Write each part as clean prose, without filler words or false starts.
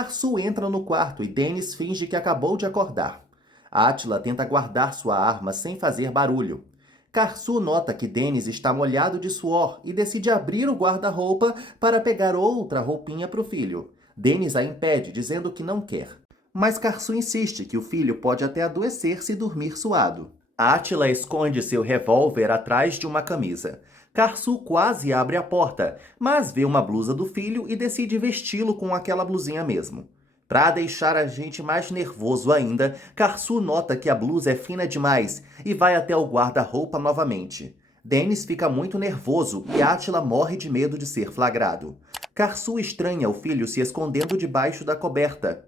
Karsu entra no quarto e Dennis finge que acabou de acordar. Átila tenta guardar sua arma sem fazer barulho. Karsu nota que Dennis está molhado de suor e decide abrir o guarda-roupa para pegar outra roupinha para o filho. Dennis a impede, dizendo que não quer. Mas Karsu insiste que o filho pode até adoecer se dormir suado. Átila esconde seu revólver atrás de uma camisa. Karsu quase abre a porta, mas vê uma blusa do filho e decide vesti-lo com aquela blusinha mesmo. Para deixar a gente mais nervoso ainda, Karsu nota que a blusa é fina demais e vai até o guarda-roupa novamente. Dennis fica muito nervoso e Átila morre de medo de ser flagrado. Karsu estranha o filho se escondendo debaixo da coberta.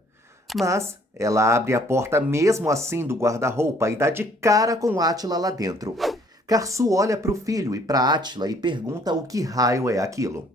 Mas ela abre a porta mesmo assim do guarda-roupa e dá de cara com Átila lá dentro. Karsu olha para o filho e para Átila e pergunta o que raio é aquilo.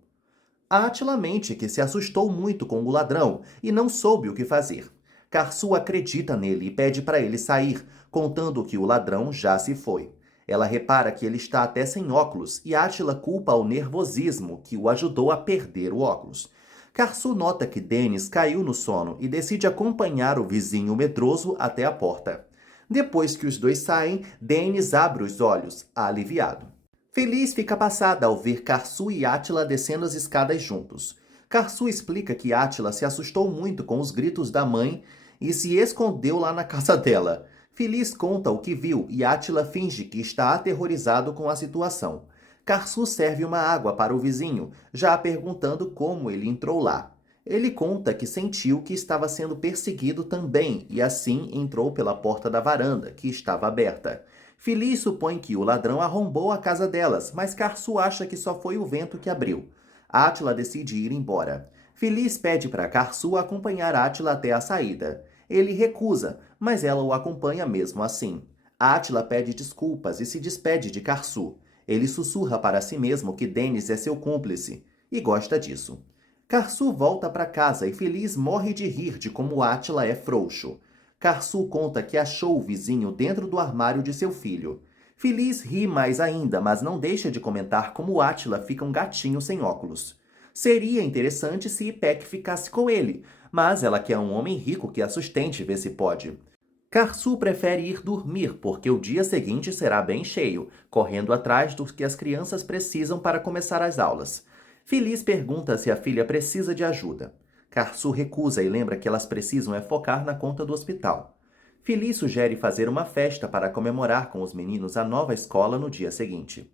Átila mente que se assustou muito com o ladrão e não soube o que fazer. Karsu acredita nele e pede para ele sair, contando que o ladrão já se foi. Ela repara que ele está até sem óculos e Átila culpa o nervosismo que o ajudou a perder o óculos. Karsu nota que Dennis caiu no sono e decide acompanhar o vizinho medroso até a porta. Depois que os dois saem, Dennis abre os olhos, aliviado. Feliz fica passada ao ver Karsu e Átila descendo as escadas juntos. Karsu explica que Átila se assustou muito com os gritos da mãe e se escondeu lá na casa dela. Feliz conta o que viu e Átila finge que está aterrorizado com a situação. Karsu serve uma água para o vizinho, já perguntando como ele entrou lá. Ele conta que sentiu que estava sendo perseguido também e assim entrou pela porta da varanda, que estava aberta. Feliz supõe que o ladrão arrombou a casa delas, mas Karsu acha que só foi o vento que abriu. Átila decide ir embora. Feliz pede para Karsu acompanhar Átila até a saída. Ele recusa, mas ela o acompanha mesmo assim. Átila pede desculpas e se despede de Karsu. Ele sussurra para si mesmo que Dennis é seu cúmplice, e gosta disso. Karsu volta para casa e Feliz morre de rir de como Átila é frouxo. Karsu conta que achou o vizinho dentro do armário de seu filho. Feliz ri mais ainda, mas não deixa de comentar como Átila fica um gatinho sem óculos. Seria interessante se Ipek ficasse com ele, mas ela quer um homem rico que a sustente, vê se pode. Karsu prefere ir dormir, porque o dia seguinte será bem cheio, correndo atrás do que as crianças precisam para começar as aulas. Feliz pergunta se a filha precisa de ajuda. Karsu recusa e lembra que elas precisam focar na conta do hospital. Feliz sugere fazer uma festa para comemorar com os meninos a nova escola no dia seguinte.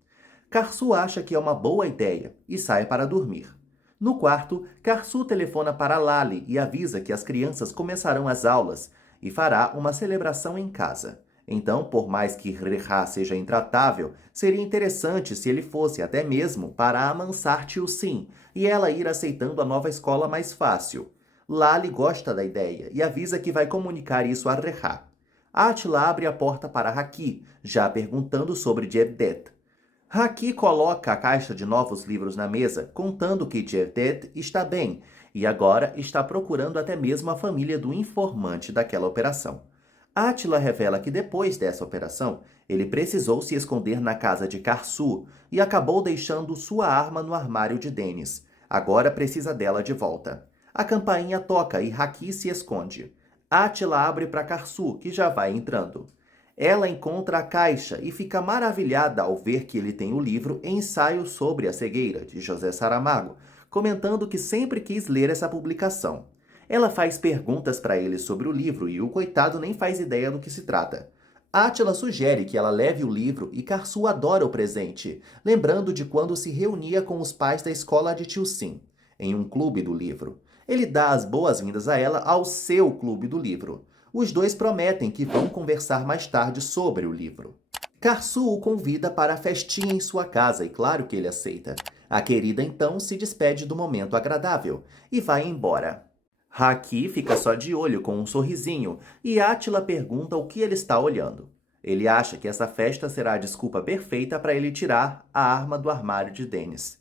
Karsu acha que é uma boa ideia e sai para dormir. No quarto, Karsu telefona para Lali e avisa que as crianças começarão as aulas e fará uma celebração em casa. Então, por mais que Reha seja intratável, seria interessante se ele fosse até mesmo para amansar Tio Sim e ela ir aceitando a nova escola mais fácil. Lali gosta da ideia e avisa que vai comunicar isso a Reha. Átila abre a porta para Haki, já perguntando sobre Jevdet. Haki coloca a caixa de novos livros na mesa, contando que Jevdet está bem e agora está procurando até mesmo a família do informante daquela operação. Átila revela que depois dessa operação, ele precisou se esconder na casa de Karsu e acabou deixando sua arma no armário de Dennis. Agora precisa dela de volta. A campainha toca e Haki se esconde. Átila abre para Karsu, que já vai entrando. Ela encontra a caixa e fica maravilhada ao ver que ele tem o livro Ensaio sobre a Cegueira, de José Saramago, comentando que sempre quis ler essa publicação. Ela faz perguntas para ele sobre o livro e o coitado nem faz ideia do que se trata. Átila sugere que ela leve o livro e Karsu adora o presente, lembrando de quando se reunia com os pais da escola de Tio Sim, em um clube do livro. Ele dá as boas-vindas a ela ao seu clube do livro. Os dois prometem que vão conversar mais tarde sobre o livro. Karsu o convida para a festinha em sua casa e claro que ele aceita. A querida então se despede do momento agradável e vai embora. Haki fica só de olho com um sorrisinho e Átila pergunta o que ele está olhando. Ele acha que essa festa será a desculpa perfeita para ele tirar a arma do armário de Dennis.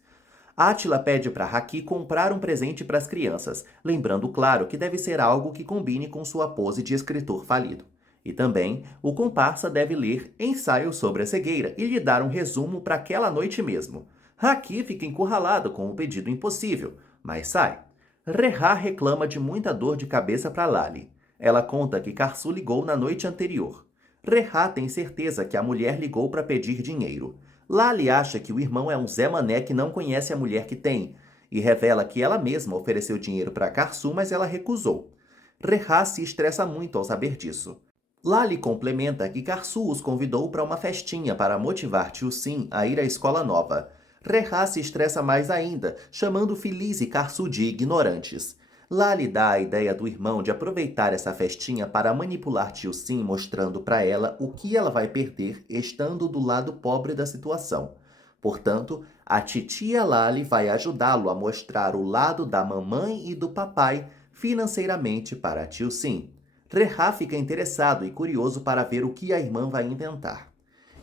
Átila pede para Haki comprar um presente para as crianças, lembrando, claro, que deve ser algo que combine com sua pose de escritor falido. E também, o comparsa deve ler Ensaio sobre a Cegueira e lhe dar um resumo para aquela noite mesmo. Haki fica encurralado com o pedido impossível, mas sai. Rehá reclama de muita dor de cabeça para Lali. Ela conta que Karsu ligou na noite anterior. Rehá tem certeza que a mulher ligou para pedir dinheiro. Lali acha que o irmão é um Zé Mané que não conhece a mulher que tem e revela que ela mesma ofereceu dinheiro para Karsu, mas ela recusou. Rehá se estressa muito ao saber disso. Lali complementa que Karsu os convidou para uma festinha para motivar Tio Sim a ir à escola nova. Rehá se estressa mais ainda, chamando Feliz e Karsu de ignorantes. Lali dá a ideia do irmão de aproveitar essa festinha para manipular Tio Sim, mostrando para ela o que ela vai perder estando do lado pobre da situação. Portanto, a titia Lali vai ajudá-lo a mostrar o lado da mamãe e do papai financeiramente para Tio Sim. Rehá fica interessado e curioso para ver o que a irmã vai inventar.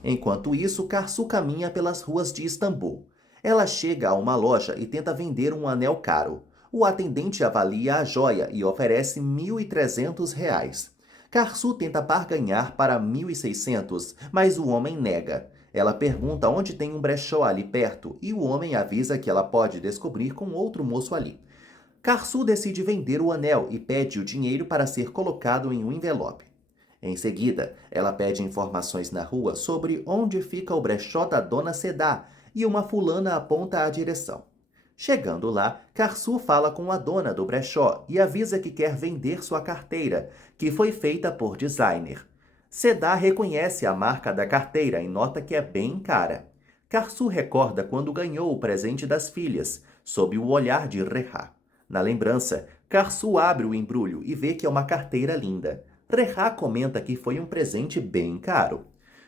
Enquanto isso, Karsu caminha pelas ruas de Istambul. Ela chega a uma loja e tenta vender um anel caro. O atendente avalia a joia e oferece R$ 1.300. Karsu tenta barganhar para 1.600, mas o homem nega. Ela pergunta onde tem um brechó ali perto e o homem avisa que ela pode descobrir com outro moço ali. Karsu decide vender o anel e pede o dinheiro para ser colocado em um envelope. Em seguida, ela pede informações na rua sobre onde fica o brechó da dona Sedá e uma fulana aponta a direção. Chegando lá, Karsu fala com a dona do brechó e avisa que quer vender sua carteira, que foi feita por designer. Sedá reconhece a marca da carteira e nota que é bem cara. Karsu recorda quando ganhou o presente das filhas, sob o olhar de Rehá. Na lembrança, Karsu abre o embrulho e vê que é uma carteira linda. Rehá comenta que foi um presente bem caro.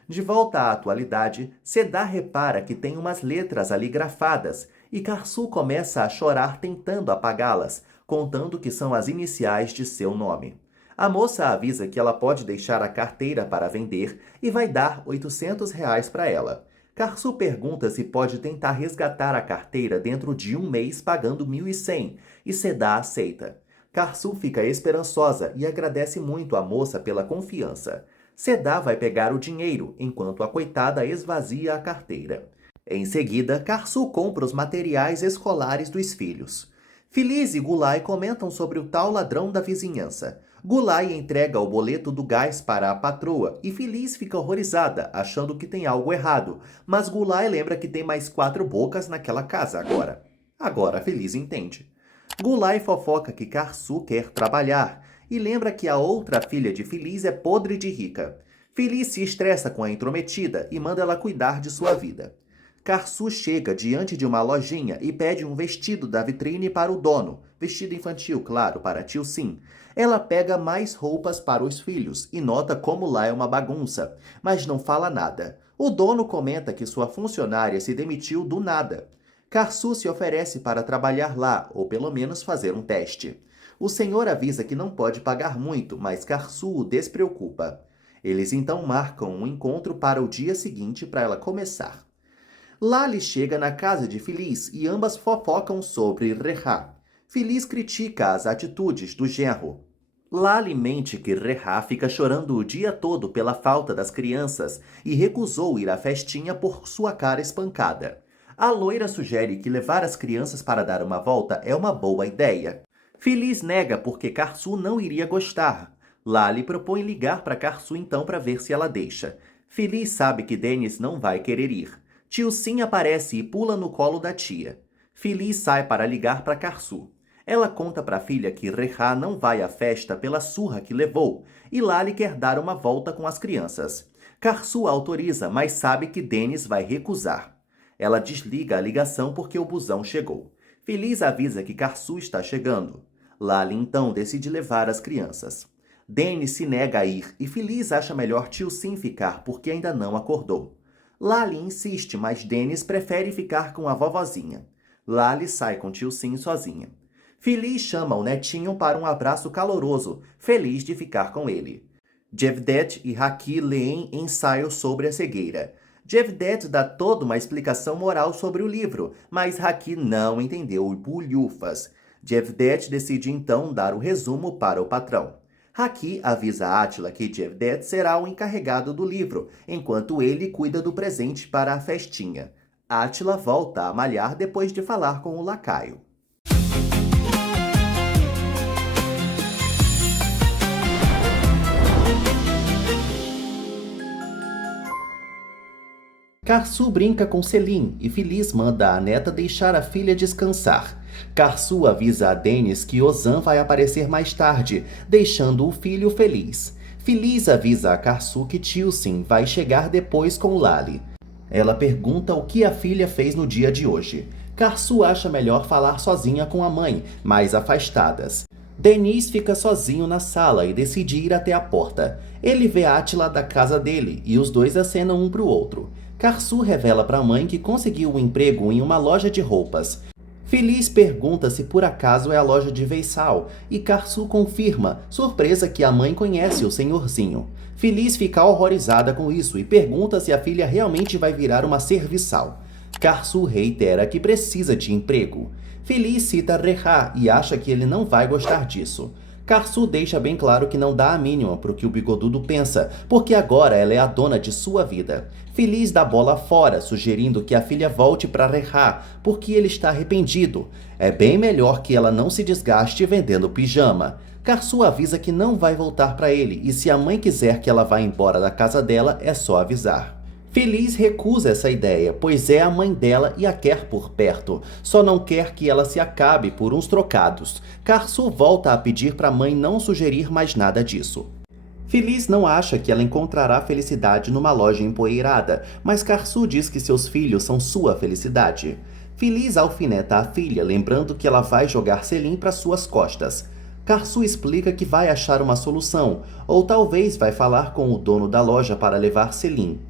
De volta à atualidade, Sedá repara que tem umas letras ali grafadas e Karsu começa a chorar tentando apagá-las, contando que são as iniciais de seu nome. A moça avisa que ela pode deixar a carteira para vender e vai dar R$ 800 para ela. Karsu pergunta se pode tentar resgatar a carteira dentro de um mês pagando 1.100 e Sedá aceita. Karsu fica esperançosa e agradece muito à moça pela confiança. Sedá vai pegar o dinheiro, enquanto a coitada esvazia a carteira. Em seguida, Karsu compra os materiais escolares dos filhos. Feliz e Gulay comentam sobre o tal ladrão da vizinhança. Gulay entrega o boleto do gás para a patroa e Feliz fica horrorizada, achando que tem algo errado, mas Gulay lembra que tem mais 4 bocas naquela casa agora. Agora Feliz entende. Gulay fofoca que Karsu quer trabalhar e lembra que a outra filha de Feliz é podre de rica. Feliz se estressa com a intrometida e manda ela cuidar de sua vida. Karsu chega diante de uma lojinha e pede um vestido da vitrine para o dono. Vestido infantil, claro, para Tio Sim. Ela pega mais roupas para os filhos e nota como lá é uma bagunça, mas não fala nada. O dono comenta que sua funcionária se demitiu do nada. Karsu se oferece para trabalhar lá, ou pelo menos fazer um teste. O senhor avisa que não pode pagar muito, mas Karsu o despreocupa. Eles então marcam um encontro para o dia seguinte para ela começar. Lali chega na casa de Feliz e ambas fofocam sobre Rehá. Feliz critica as atitudes do genro. Lali mente que Rehá fica chorando o dia todo pela falta das crianças e recusou ir à festinha por sua cara espancada. A loira sugere que levar as crianças para dar uma volta é uma boa ideia. Feliz nega porque Karsu não iria gostar. Lali propõe ligar para Karsu então para ver se ela deixa. Feliz sabe que Dennis não vai querer ir. Tio Sim aparece e pula no colo da tia. Feliz sai para ligar para Karsu. Ela conta para a filha que Rehá não vai à festa pela surra que levou e Lali quer dar uma volta com as crianças. Karsu autoriza, mas sabe que Dennis vai recusar. Ela desliga a ligação porque o busão chegou. Feliz avisa que Karsu está chegando. Lali então decide levar as crianças. Dennis se nega a ir e Feliz acha melhor Tio Sim ficar porque ainda não acordou. Lali insiste, mas Dennis prefere ficar com a vovozinha. Lali sai com Tio Sim sozinha. Feliz chama o netinho para um abraço caloroso, feliz de ficar com ele. Jevdet e Haki leem ensaio sobre a cegueira. Jevdet dá toda uma explicação moral sobre o livro, mas Haki não entendeu bulhufas. Jevdet decide então dar o resumo para o patrão. Haki avisa Átila que Jevdet será o encarregado do livro, enquanto ele cuida do presente para a festinha. Átila volta a malhar depois de falar com o lacaio. Karsu brinca com Selim e feliz manda a neta deixar a filha descansar. Karsu avisa a Dennis que Ozan vai aparecer mais tarde, deixando o filho feliz. Feliz avisa a Karsu que Tilsin vai chegar depois com Lali. Ela pergunta o que a filha fez no dia de hoje. Karsu acha melhor falar sozinha com a mãe, mais afastadas. Denis fica sozinho na sala e decide ir até a porta. Ele vê Átila da casa dele e os dois acenam um para o outro. Karsu revela para a mãe que conseguiu um emprego em uma loja de roupas. Feliz pergunta se por acaso é a loja de Veissal e Karsu confirma, surpresa que a mãe conhece o senhorzinho. Feliz fica horrorizada com isso e pergunta se a filha realmente vai virar uma serviçal. Karsu reitera que precisa de emprego. Feliz cita Reha e acha que ele não vai gostar disso. Karsu deixa bem claro que não dá a mínima pro que o bigodudo pensa, porque agora ela é a dona de sua vida. Feliz dá bola fora, sugerindo que a filha volte para Reha, porque ele está arrependido. É bem melhor que ela não se desgaste vendendo pijama. Karsu avisa que não vai voltar para ele, e se a mãe quiser que ela vá embora da casa dela, é só avisar. Feliz recusa essa ideia, pois é a mãe dela e a quer por perto. Só não quer que ela se acabe por uns trocados. Karsu volta a pedir para a mãe não sugerir mais nada disso. Feliz não acha que ela encontrará felicidade numa loja empoeirada, mas Karsu diz que seus filhos são sua felicidade. Feliz alfineta a filha, lembrando que ela vai jogar Selim para suas costas. Karsu explica que vai achar uma solução, ou talvez vai falar com o dono da loja para levar Selim.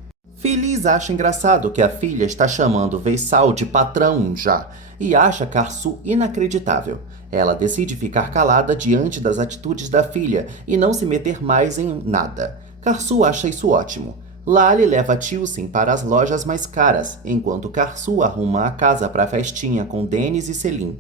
Feliz acha engraçado que a filha está chamando Veissal de patrão já, e acha Karsu inacreditável. Ela decide ficar calada diante das atitudes da filha e não se meter mais em nada. Karsu acha isso ótimo. Lali leva Tilsin para as lojas mais caras, enquanto Karsu arruma a casa para a festinha com Dennis e Selim.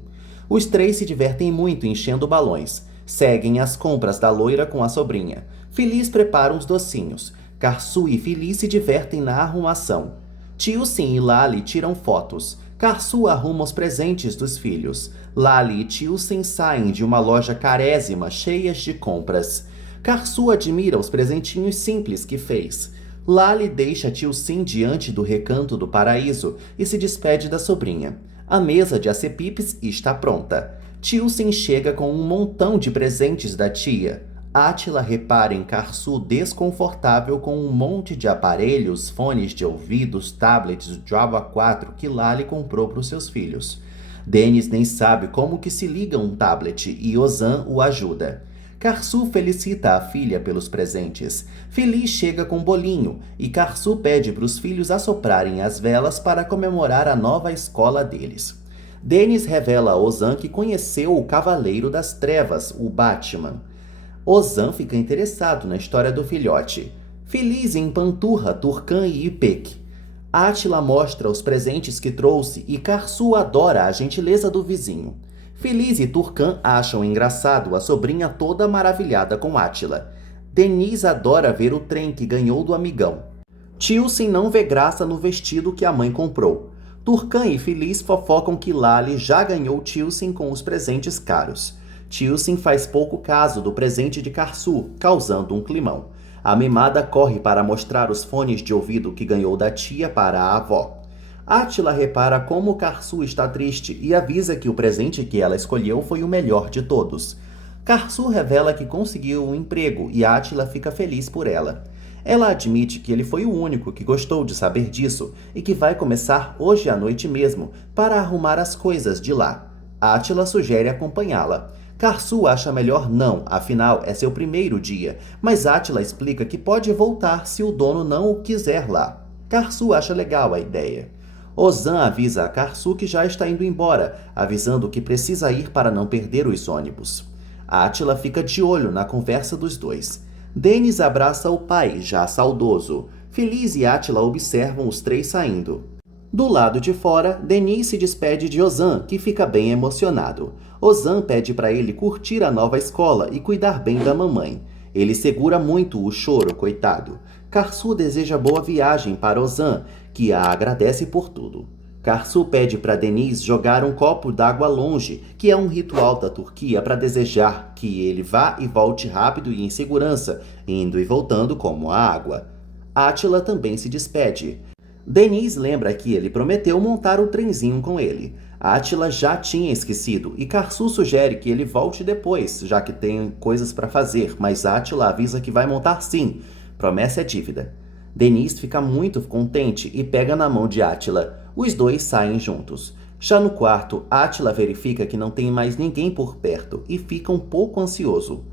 Os três se divertem muito enchendo balões. Seguem as compras da loira com a sobrinha. Feliz prepara uns docinhos. Karsu e Feliz se divertem na arrumação. Tilsin e Lali tiram fotos. Karsu arruma os presentes dos filhos. Lali e Tilsin saem de uma loja carésima cheias de compras. Karsu admira os presentinhos simples que fez. Lali deixa Tilsin diante do recanto do paraíso e se despede da sobrinha. A mesa de acepipes está pronta. Tilsin chega com um montão de presentes da tia. Átila repara em Karsu desconfortável com um monte de aparelhos, fones de ouvidos, tablets Java 4 que Lali comprou para os seus filhos. Dennis nem sabe como que se liga um tablet e Ozan o ajuda. Karsu felicita a filha pelos presentes. Feliz chega com bolinho e Karsu pede para os filhos assoprarem as velas para comemorar a nova escola deles. Dennis revela a Ozan que conheceu o Cavaleiro das Trevas, o Batman. Ozan fica interessado na história do filhote. Feliz empanturra Turkan e Ipek. Átila mostra os presentes que trouxe e Karsu adora a gentileza do vizinho. Feliz e Turkan acham engraçado a sobrinha toda maravilhada com Átila. Denise adora ver o trem que ganhou do amigão. Tilsin não vê graça no vestido que a mãe comprou. Turkan e Feliz fofocam que Lali já ganhou Tilsin com os presentes caros. Tilsin faz pouco caso do presente de Karsu, causando um climão. A mimada corre para mostrar os fones de ouvido que ganhou da tia para a avó. Átila repara como Karsu está triste e avisa que o presente que ela escolheu foi o melhor de todos. Karsu revela que conseguiu um emprego e Átila fica feliz por ela. Ela admite que ele foi o único que gostou de saber disso e que vai começar hoje à noite mesmo para arrumar as coisas de lá. Átila sugere acompanhá-la. Karsu acha melhor não, afinal é seu primeiro dia, mas Átila explica que pode voltar se o dono não o quiser lá. Karsu acha legal a ideia. Ozan avisa a Karsu que já está indo embora, avisando que precisa ir para não perder os ônibus. Átila fica de olho na conversa dos dois. Dennis abraça o pai, já saudoso. Feliz e Átila observam os três saindo. Do lado de fora, Denis se despede de Ozan, que fica bem emocionado. Ozan pede para ele curtir a nova escola e cuidar bem da mamãe. Ele segura muito o choro, coitado. Karsu deseja boa viagem para Ozan, que a agradece por tudo. Karsu pede para Denis jogar um copo d'água longe, que é um ritual da Turquia para desejar que ele vá e volte rápido e em segurança, indo e voltando como a água. Átila também se despede. Denise lembra que ele prometeu montar o trenzinho com ele. Átila já tinha esquecido e Karsu sugere que ele volte depois, já que tem coisas para fazer, mas Átila avisa que vai montar sim. Promessa é dívida. Denise fica muito contente e pega na mão de Átila. Os dois saem juntos. Já no quarto, Átila verifica que não tem mais ninguém por perto e fica um pouco ansioso.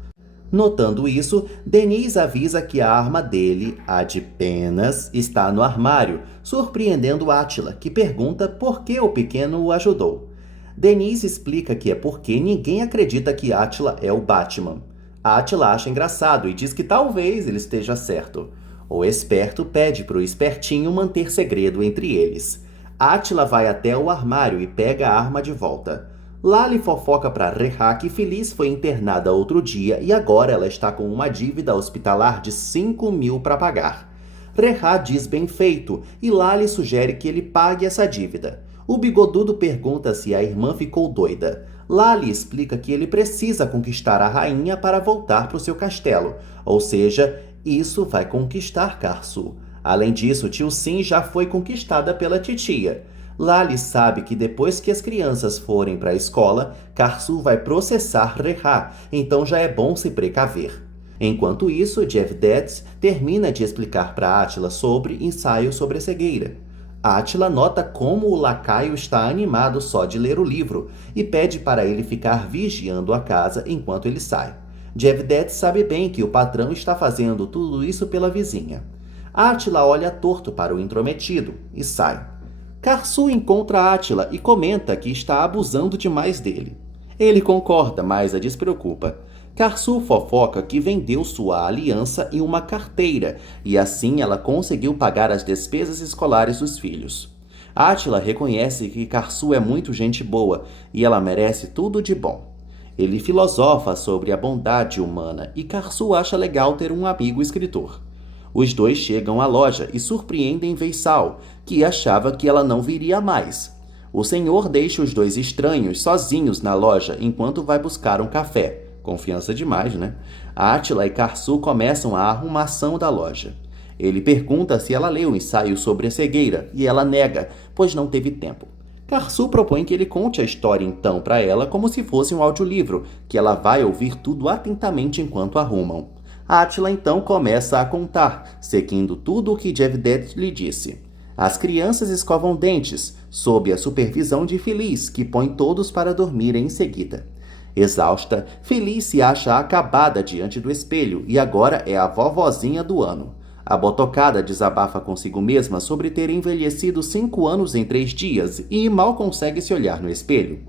Notando isso, Denise avisa que a arma dele, a de penas, está no armário, surpreendendo Átila, que pergunta por que o pequeno o ajudou. Denise explica que é porque ninguém acredita que Átila é o Batman. Átila acha engraçado e diz que talvez ele esteja certo. O esperto pede para o espertinho manter segredo entre eles. Átila vai até o armário e pega a arma de volta. Lali fofoca para Reha que Feliz foi internada outro dia e agora ela está com uma dívida hospitalar de 5.000 para pagar. Reha diz bem feito e Lali sugere que ele pague essa dívida. O bigodudo pergunta se a irmã ficou doida. Lali explica que ele precisa conquistar a rainha para voltar para o seu castelo, ou seja, isso vai conquistar Karsu. Além disso, Tio Sim já foi conquistada pela titia. Lali sabe que depois que as crianças forem para a escola, Karsu vai processar Reha, então já é bom se precaver. Enquanto isso, Jevdet termina de explicar para Átila sobre ensaio sobre a cegueira. Átila nota como o lacaio está animado só de ler o livro e pede para ele ficar vigiando a casa enquanto ele sai. Jevdet sabe bem que o patrão está fazendo tudo isso pela vizinha. Átila olha torto para o intrometido e sai. Karsu encontra Átila e comenta que está abusando demais dele. Ele concorda, mas a despreocupa. Karsu fofoca que vendeu sua aliança em uma carteira e assim ela conseguiu pagar as despesas escolares dos filhos. Átila reconhece que Karsu é muito gente boa e ela merece tudo de bom. Ele filosofa sobre a bondade humana e Karsu acha legal ter um amigo escritor. Os dois chegam à loja e surpreendem Veissal, que achava que ela não viria mais. O senhor deixa os dois estranhos sozinhos na loja enquanto vai buscar um café. Confiança demais, né? Átila e Karsu começam a arrumação da loja. Ele pergunta se ela leu o ensaio sobre a cegueira e ela nega, pois não teve tempo. Karsu propõe que ele conte a história então para ela como se fosse um audiolivro, que ela vai ouvir tudo atentamente enquanto arrumam. Átila então começa a contar, seguindo tudo o que Jevdet lhe disse. As crianças escovam dentes, sob a supervisão de Feliz, que põe todos para dormir em seguida. Exausta, Feliz se acha acabada diante do espelho e agora é a vovozinha do ano. A botocada desabafa consigo mesma sobre ter envelhecido 5 anos em 3 dias e mal consegue se olhar no espelho.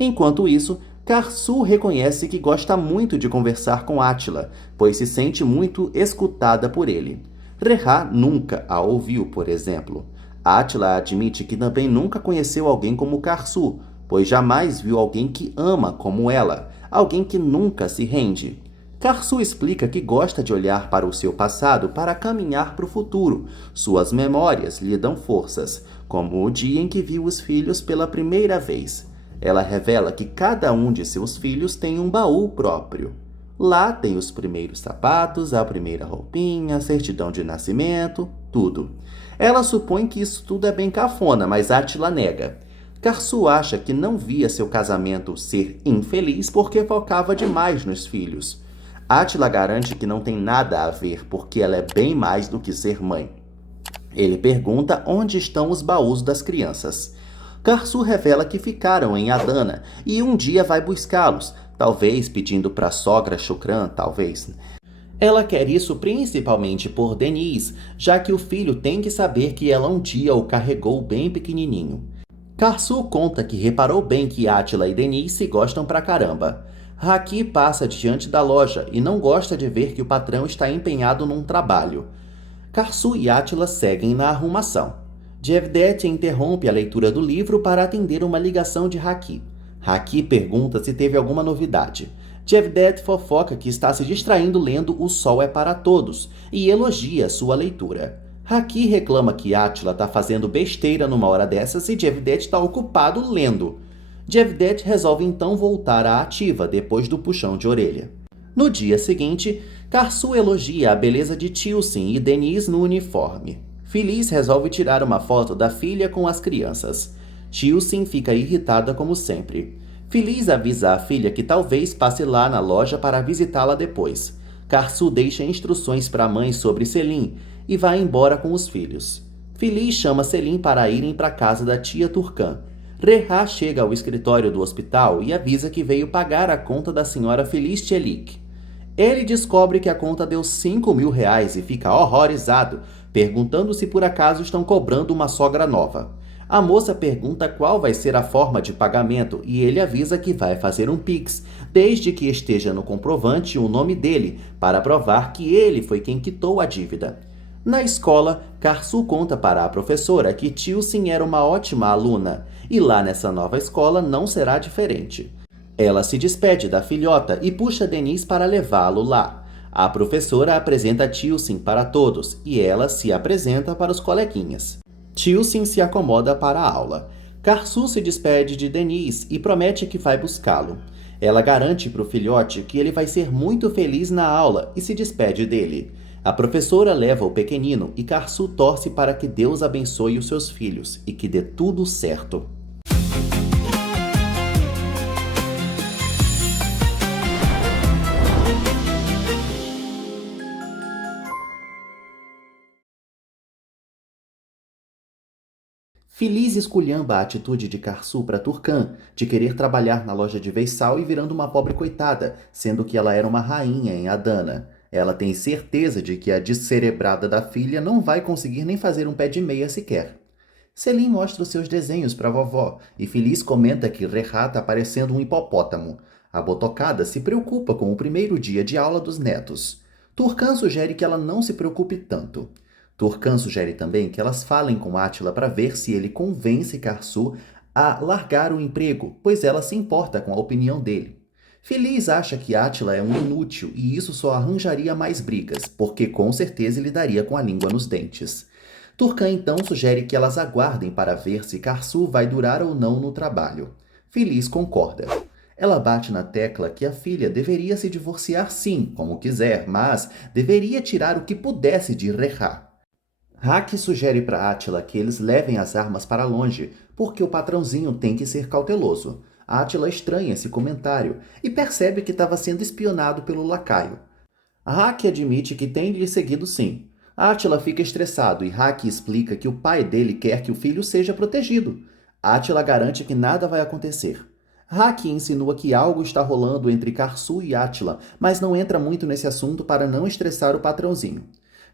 Enquanto isso, Karsu reconhece que gosta muito de conversar com Átila, pois se sente muito escutada por ele. Reha nunca a ouviu, por exemplo. Átila admite que também nunca conheceu alguém como Karsu, pois jamais viu alguém que ama como ela, alguém que nunca se rende. Karsu explica que gosta de olhar para o seu passado para caminhar para o futuro. Suas memórias lhe dão forças, como o dia em que viu os filhos pela primeira vez. Ela revela que cada um de seus filhos tem um baú próprio. Lá tem os primeiros sapatos, a primeira roupinha, a certidão de nascimento, tudo. Ela supõe que isso tudo é bem cafona, mas Átila nega. Karsu acha que não via seu casamento ser infeliz porque focava demais nos filhos. Átila garante que não tem nada a ver porque ela é bem mais do que ser mãe. Ele pergunta onde estão os baús das crianças. Karsu revela que ficaram em Adana e um dia vai buscá-los, talvez pedindo para a sogra Shukran, talvez. Ela quer isso principalmente por Denise, já que o filho tem que saber que ela um dia o carregou bem pequenininho. Karsu conta que reparou bem que Átila e Denise se gostam pra caramba. Haki passa diante da loja e não gosta de ver que o patrão está empenhado num trabalho. Karsu e Átila seguem na arrumação. Jevdet interrompe a leitura do livro para atender uma ligação de Haki. Haki pergunta se teve alguma novidade. Jevdet fofoca que está se distraindo lendo O Sol é para Todos e elogia sua leitura. Haki reclama que Átila está fazendo besteira numa hora dessas e Jevdet está ocupado lendo. Jevdet resolve então voltar à ativa depois do puxão de orelha. No dia seguinte, Karsu elogia a beleza de Tilsin e Denise no uniforme. Feliz resolve tirar uma foto da filha com as crianças. Tilsin fica irritada como sempre. Feliz avisa a filha que talvez passe lá na loja para visitá-la depois. Karsu deixa instruções para a mãe sobre Selim e vai embora com os filhos. Feliz chama Selim para irem para a casa da tia Turcan. Reha chega ao escritório do hospital e avisa que veio pagar a conta da senhora Feliz Chelik. Ele descobre que a conta deu 5.000 reais e fica horrorizado, perguntando se por acaso estão cobrando uma sogra nova. A moça pergunta qual vai ser a forma de pagamento e ele avisa que vai fazer um Pix, desde que esteja no comprovante o nome dele, para provar que ele foi quem quitou a dívida. Na escola, Karsu conta para a professora que Tilsin era uma ótima aluna, e lá nessa nova escola não será diferente. Ela se despede da filhota e puxa Denise para levá-lo lá. A professora apresenta Tilsin para todos e ela se apresenta para os coleguinhas. Tilsin se acomoda para a aula. Karsu se despede de Denise e promete que vai buscá-lo. Ela garante para o filhote que ele vai ser muito feliz na aula e se despede dele. A professora leva o pequenino e Karsu torce para que Deus abençoe os seus filhos e que dê tudo certo. Feliz esculhamba a atitude de Karsu para Turcan, de querer trabalhar na loja de Veissal e virando uma pobre coitada, sendo que ela era uma rainha em Adana. Ela tem certeza de que a descerebrada da filha não vai conseguir nem fazer um pé de meia sequer. Selim mostra os seus desenhos para a vovó e Feliz comenta que Reha está parecendo um hipopótamo. A botocada se preocupa com o primeiro dia de aula dos netos. Turcan sugere que ela não se preocupe tanto. Turcan sugere também que elas falem com Átila para ver se ele convence Karsu a largar o emprego, pois ela se importa com a opinião dele. Feliz acha que Átila é um inútil e isso só arranjaria mais brigas, porque com certeza ele daria com a língua nos dentes. Turcan então sugere que elas aguardem para ver se Karsu vai durar ou não no trabalho. Feliz concorda. Ela bate na tecla que a filha deveria se divorciar sim, como quiser, mas deveria tirar o que pudesse de Reha. Haki sugere para Átila que eles levem as armas para longe, porque o patrãozinho tem que ser cauteloso. Átila estranha esse comentário e percebe que estava sendo espionado pelo lacaio. Haki admite que tem lhe seguido sim. Átila fica estressado e Haki explica que o pai dele quer que o filho seja protegido. Átila garante que nada vai acontecer. Haki insinua que algo está rolando entre Karsu e Átila, mas não entra muito nesse assunto para não estressar o patrãozinho.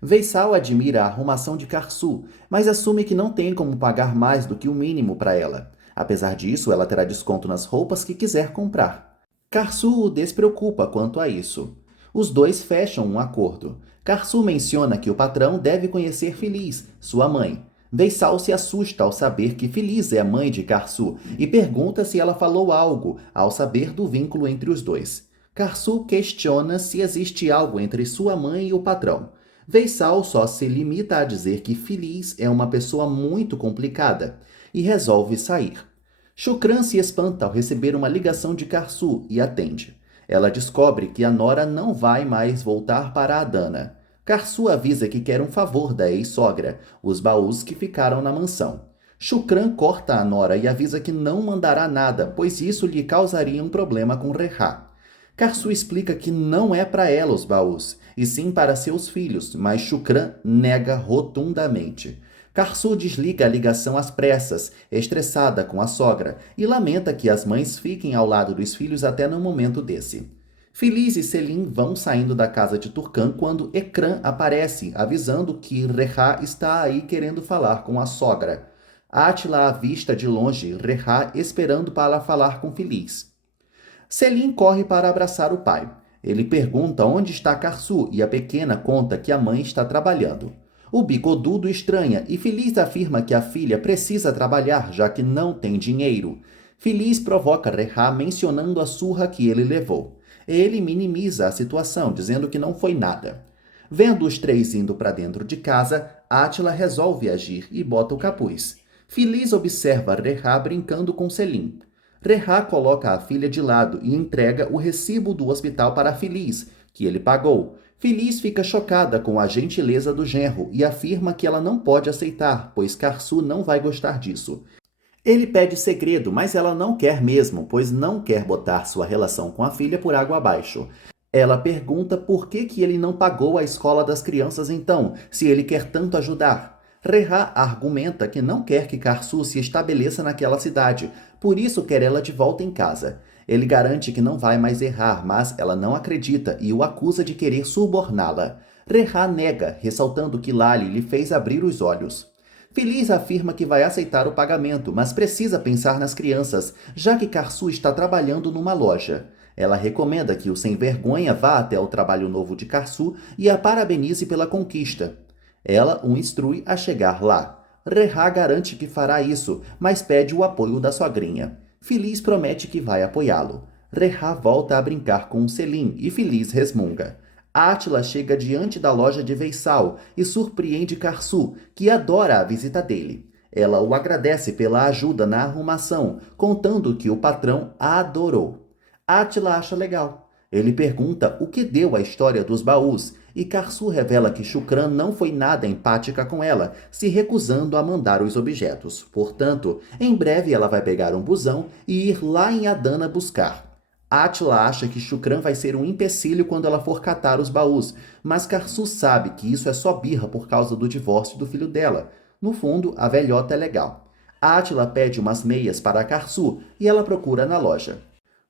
Veissal admira a arrumação de Karsu, mas assume que não tem como pagar mais do que o mínimo para ela. Apesar disso, ela terá desconto nas roupas que quiser comprar. Karsu o despreocupa quanto a isso. Os dois fecham um acordo. Karsu menciona que o patrão deve conhecer Feliz, sua mãe. Veissal se assusta ao saber que Feliz é a mãe de Karsu e pergunta se ela falou algo ao saber do vínculo entre os dois. Karsu questiona se existe algo entre sua mãe e o patrão. Veissal só se limita a dizer que Feliz é uma pessoa muito complicada e resolve sair. Shukran se espanta ao receber uma ligação de Karsu e atende. Ela descobre que a nora não vai mais voltar para Adana. Karsu avisa que quer um favor da ex-sogra, os baús que ficaram na mansão. Shukran corta a nora e avisa que não mandará nada, pois isso lhe causaria um problema com Reha. Karsu explica que não é para ela os baús, e sim para seus filhos, mas Shukran nega rotundamente. Karsu desliga a ligação às pressas, estressada com a sogra, e lamenta que as mães fiquem ao lado dos filhos até no momento desse. Feliz e Selim vão saindo da casa de Turcan quando Ekran aparece, avisando que Reha está aí querendo falar com a sogra. Átila avista de longe Reha esperando para falar com Feliz. Selim corre para abraçar o pai. Ele pergunta onde está Karsu e a pequena conta que a mãe está trabalhando. O bigodudo estranha e Feliz afirma que a filha precisa trabalhar já que não tem dinheiro. Feliz provoca Reha mencionando a surra que ele levou. Ele minimiza a situação, dizendo que não foi nada. Vendo os três indo para dentro de casa, Átila resolve agir e bota o capuz. Feliz observa Reha brincando com Selim. Reha coloca a filha de lado e entrega o recibo do hospital para Feliz, que ele pagou. Feliz fica chocada com a gentileza do genro e afirma que ela não pode aceitar, pois Karsu não vai gostar disso. Ele pede segredo, mas ela não quer mesmo, pois não quer botar sua relação com a filha por água abaixo. Ela pergunta por que ele não pagou a escola das crianças então, se ele quer tanto ajudar. Reha argumenta que não quer que Karsu se estabeleça naquela cidade, por isso quer ela de volta em casa. Ele garante que não vai mais errar, mas ela não acredita e o acusa de querer suborná-la. Reha nega, ressaltando que Lali lhe fez abrir os olhos. Feliz afirma que vai aceitar o pagamento, mas precisa pensar nas crianças, já que Karsu está trabalhando numa loja. Ela recomenda que o sem-vergonha vá até o trabalho novo de Karsu e a parabenize pela conquista. Ela o instrui a chegar lá. Reha garante que fará isso, mas pede o apoio da sogrinha. Feliz promete que vai apoiá-lo. Reha volta a brincar com Selim e Feliz resmunga. Átila chega diante da loja de Veissal e surpreende Karsu, que adora a visita dele. Ela o agradece pela ajuda na arrumação, contando que o patrão a adorou. Átila acha legal. Ele pergunta o que deu a história dos baús e Karsu revela que Shukran não foi nada empática com ela, se recusando a mandar os objetos. Portanto, em breve ela vai pegar um busão e ir lá em Adana buscar. Átila acha que Shukran vai ser um empecilho quando ela for catar os baús, mas Karsu sabe que isso é só birra por causa do divórcio do filho dela. No fundo, a velhota é legal. Átila pede umas meias para Karsu e ela procura na loja.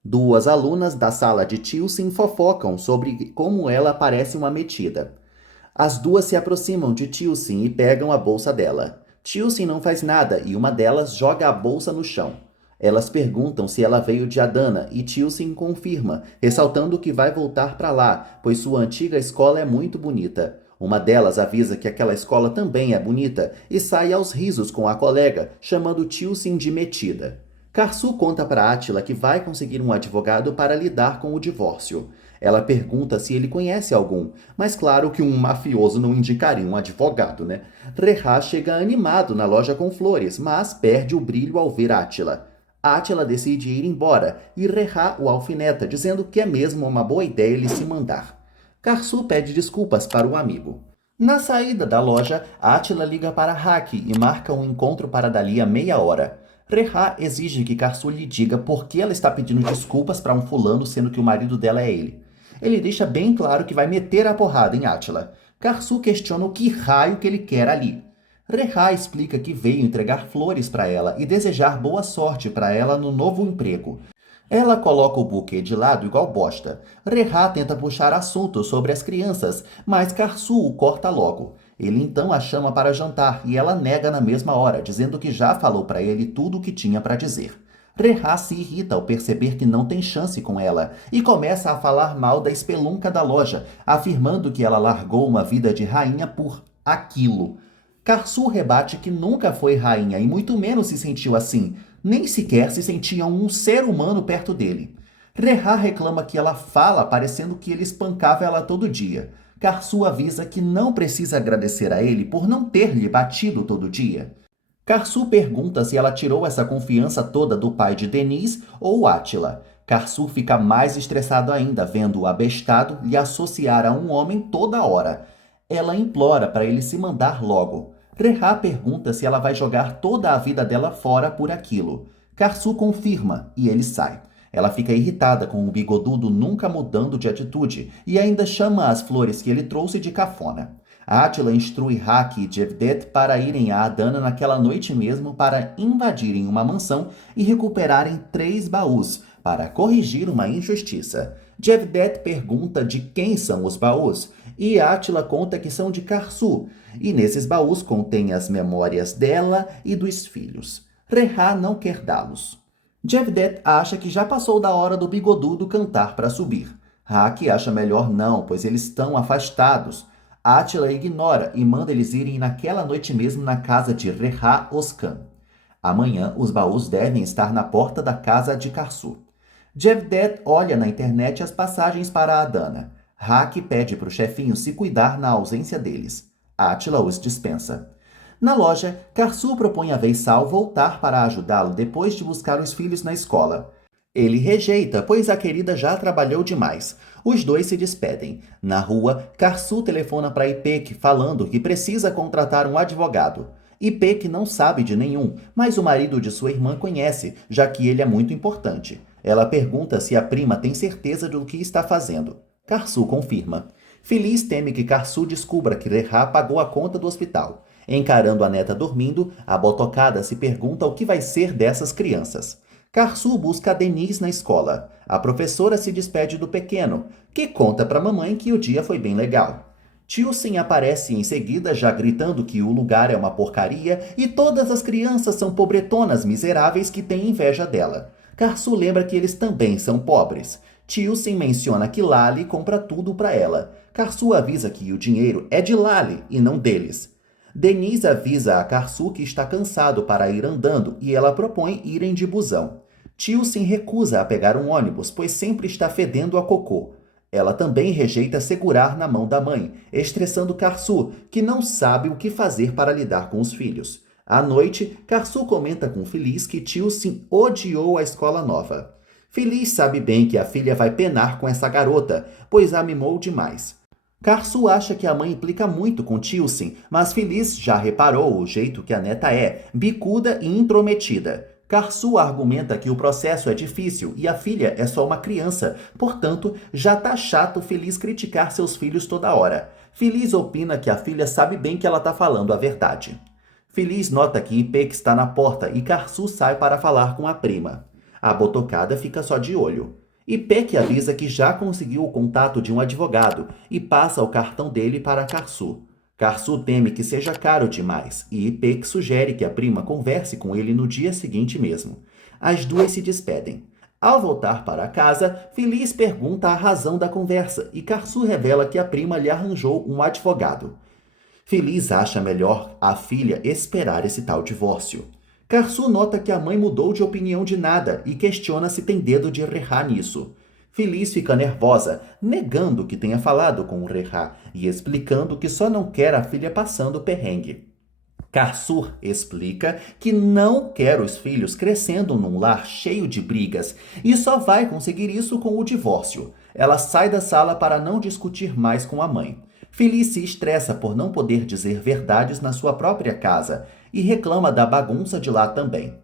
Duas alunas da sala de Tilsin fofocam sobre como ela parece uma metida. As duas se aproximam de Tilsin e pegam a bolsa dela. Tilsin não faz nada e uma delas joga a bolsa no chão. Elas perguntam se ela veio de Adana e Tilsin confirma, ressaltando que vai voltar para lá, pois sua antiga escola é muito bonita. Uma delas avisa que aquela escola também é bonita e sai aos risos com a colega, chamando Tilsin de metida. Karsu conta para Átila que vai conseguir um advogado para lidar com o divórcio. Ela pergunta se ele conhece algum, mas claro que um mafioso não indicaria um advogado, né? Reha chega animado na loja com flores, mas perde o brilho ao ver Átila. Átila decide ir embora e Reha o alfineta, dizendo que é mesmo uma boa ideia ele se mandar. Karsu pede desculpas para o amigo. Na saída da loja, Átila liga para Haki e marca um encontro para dali a meia hora. Reha exige que Karsu lhe diga por que ela está pedindo desculpas para um fulano, sendo que o marido dela é ele. Ele deixa bem claro que vai meter a porrada em Átila. Karsu questiona o que raio que ele quer ali. Reha explica que veio entregar flores para ela e desejar boa sorte para ela no novo emprego. Ela coloca o buquê de lado igual bosta. Reha tenta puxar assunto sobre as crianças, mas Karsu o corta logo. Ele então a chama para jantar e ela nega na mesma hora, dizendo que já falou para ele tudo o que tinha para dizer. Reha se irrita ao perceber que não tem chance com ela e começa a falar mal da espelunca da loja, afirmando que ela largou uma vida de rainha por aquilo. Karsu rebate que nunca foi rainha e muito menos se sentiu assim, nem sequer se sentia um ser humano perto dele. Reha reclama que ela fala parecendo que ele espancava ela todo dia. Karsu avisa que não precisa agradecer a ele por não ter lhe batido todo dia. Karsu pergunta se ela tirou essa confiança toda do pai de Denise ou Átila. Karsu fica mais estressado ainda, vendo o abestado lhe associar a um homem toda hora. Ela implora para ele se mandar logo. Reha pergunta se ela vai jogar toda a vida dela fora por aquilo. Karsu confirma e ele sai. Ela fica irritada com o bigodudo nunca mudando de atitude e ainda chama as flores que ele trouxe de cafona. Átila instrui Haki e Jevdet para irem a Adana naquela noite mesmo para invadirem uma mansão e recuperarem 3 baús, para corrigir uma injustiça. Jevdet pergunta de quem são os baús e Átila conta que são de Karsu, e nesses baús contém as memórias dela e dos filhos. Reha não quer dá-los. Jevdet acha que já passou da hora do bigodudo cantar para subir. Haki acha melhor não, pois eles estão afastados. Átila ignora e manda eles irem naquela noite mesmo na casa de Reha Oscan. Amanhã, os baús devem estar na porta da casa de Karsu. Jevdet olha na internet as passagens para Adana. Haki pede para o chefinho se cuidar na ausência deles. Átila os dispensa. Na loja, Karsu propõe a Veissal voltar para ajudá-lo depois de buscar os filhos na escola. Ele rejeita, pois a querida já trabalhou demais. Os dois se despedem. Na rua, Karsu telefona para Ipek falando que precisa contratar um advogado. Ipek não sabe de nenhum, mas o marido de sua irmã conhece, já que ele é muito importante. Ela pergunta se a prima tem certeza do que está fazendo. Karsu confirma. Feliz teme que Karsu descubra que Reha pagou a conta do hospital. Encarando a neta dormindo, a botocada se pergunta o que vai ser dessas crianças. Karsu busca a Denise na escola. A professora se despede do pequeno, que conta para a mamãe que o dia foi bem legal. Tilsen aparece em seguida já gritando que o lugar é uma porcaria e todas as crianças são pobretonas miseráveis que têm inveja dela. Karsu lembra que eles também são pobres. Tilsen menciona que Lali compra tudo para ela. Karsu avisa que o dinheiro é de Lali e não deles. Denise avisa a Karsu que está cansado para ir andando e ela propõe irem de busão. Tilsen recusa a pegar um ônibus, pois sempre está fedendo a cocô. Ela também rejeita segurar na mão da mãe, estressando Karsu, que não sabe o que fazer para lidar com os filhos. À noite, Karsu comenta com Feliz que Tilsen odiou a escola nova. Feliz sabe bem que a filha vai penar com essa garota, pois a mimou demais. Karsu acha que a mãe implica muito com Tilsen, mas Feliz já reparou o jeito que a neta é, bicuda e intrometida. Karsu argumenta que o processo é difícil e a filha é só uma criança, portanto, já tá chato Feliz criticar seus filhos toda hora. Feliz opina que a filha sabe bem que ela tá falando a verdade. Feliz nota que Ipek está na porta e Karsu sai para falar com a prima. A botocada fica só de olho. Ipek avisa que já conseguiu o contato de um advogado e passa o cartão dele para Karsu. Karsu teme que seja caro demais e Ipek sugere que a prima converse com ele no dia seguinte mesmo. As duas se despedem. Ao voltar para casa, Feliz pergunta a razão da conversa e Karsu revela que a prima lhe arranjou um advogado. Feliz acha melhor a filha esperar esse tal divórcio. Karsu nota que a mãe mudou de opinião de nada e questiona se tem dedo de Reha nisso. Feliz fica nervosa, negando que tenha falado com o Reha e explicando que só não quer a filha passando perrengue. Karsu explica que não quer os filhos crescendo num lar cheio de brigas e só vai conseguir isso com o divórcio. Ela sai da sala para não discutir mais com a mãe. Feliz se estressa por não poder dizer verdades na sua própria casa e reclama da bagunça de lá também.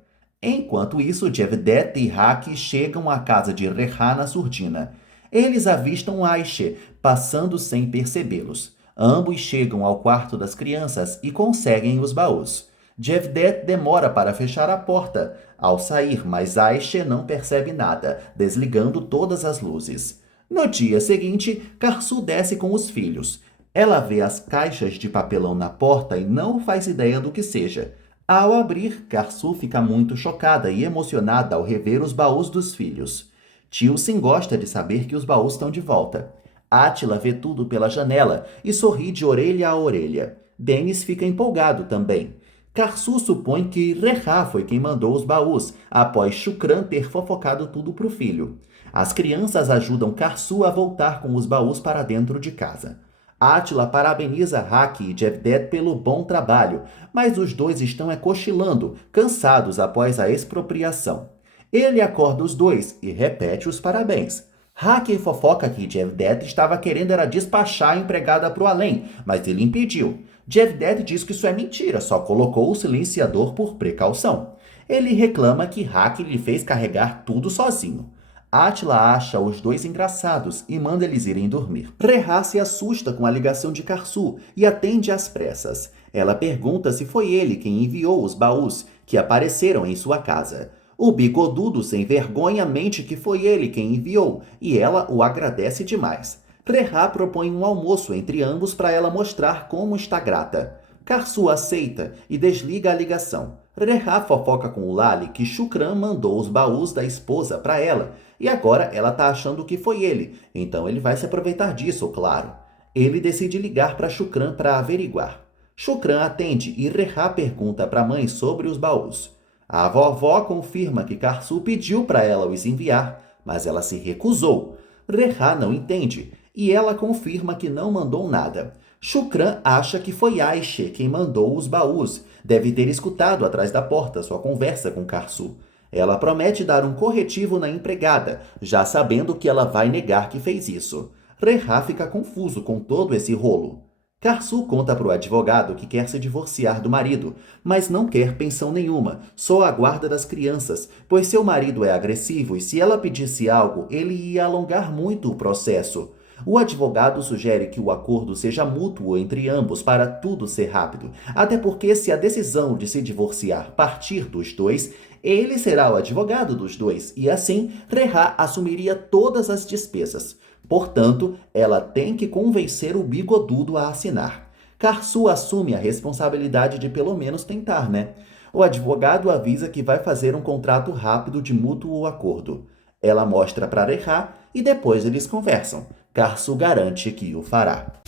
Enquanto isso, Jevdet e Haki chegam à casa de Reha na surdina. Eles avistam Aishe, passando sem percebê-los. Ambos chegam ao quarto das crianças e conseguem os baús. Jevdet demora para fechar a porta ao sair, mas Aishe não percebe nada, desligando todas as luzes. No dia seguinte, Karsu desce com os filhos. Ela vê as caixas de papelão na porta e não faz ideia do que seja. Ao abrir, Karsu fica muito chocada e emocionada ao rever os baús dos filhos. Tilsen gosta de saber que os baús estão de volta. Átila vê tudo pela janela e sorri de orelha a orelha. Denis fica empolgado também. Karsu supõe que Reha foi quem mandou os baús, após Shukran ter fofocado tudo para o filho. As crianças ajudam Karsu a voltar com os baús para dentro de casa. Átila parabeniza Haki e Jevdet pelo bom trabalho, mas os dois estão cochilando, cansados após a expropriação. Ele acorda os dois e repete os parabéns. Haki fofoca que Jevdet estava querendo era despachar a empregada para o além, mas ele impediu. Jevdet diz que isso é mentira, só colocou o silenciador por precaução. Ele reclama que Haki lhe fez carregar tudo sozinho. Átila acha os dois engraçados e manda eles irem dormir. Reha se assusta com a ligação de Karsu e atende às pressas. Ela pergunta se foi ele quem enviou os baús que apareceram em sua casa. O bigodudo sem vergonha mente que foi ele quem enviou e ela o agradece demais. Reha propõe um almoço entre ambos para ela mostrar como está grata. Karsu aceita e desliga a ligação. Reha fofoca com o Lali que Shukran mandou os baús da esposa para ela e agora ela tá achando que foi ele, então ele vai se aproveitar disso, claro. Ele decide ligar para Shukran para averiguar. Shukran atende e Reha pergunta para a mãe sobre os baús. A vovó confirma que Karsu pediu para ela os enviar, mas ela se recusou. Reha não entende e ela confirma que não mandou nada. Shukran acha que foi Aishe quem mandou os baús. Deve ter escutado atrás da porta sua conversa com Karsu. Ela promete dar um corretivo na empregada, já sabendo que ela vai negar que fez isso. Rehá fica confuso com todo esse rolo. Karsu conta para o advogado que quer se divorciar do marido, mas não quer pensão nenhuma, só a guarda das crianças, pois seu marido é agressivo e se ela pedisse algo, ele ia alongar muito o processo. O advogado sugere que o acordo seja mútuo entre ambos para tudo ser rápido, até porque se a decisão de se divorciar partir dos dois, ele será o advogado dos dois e assim Rehá assumiria todas as despesas. Portanto, ela tem que convencer o bigodudo a assinar. Karsu assume a responsabilidade de pelo menos tentar, né? O advogado avisa que vai fazer um contrato rápido de mútuo acordo. Ela mostra para Rehá e depois eles conversam. Karsu garante que o fará.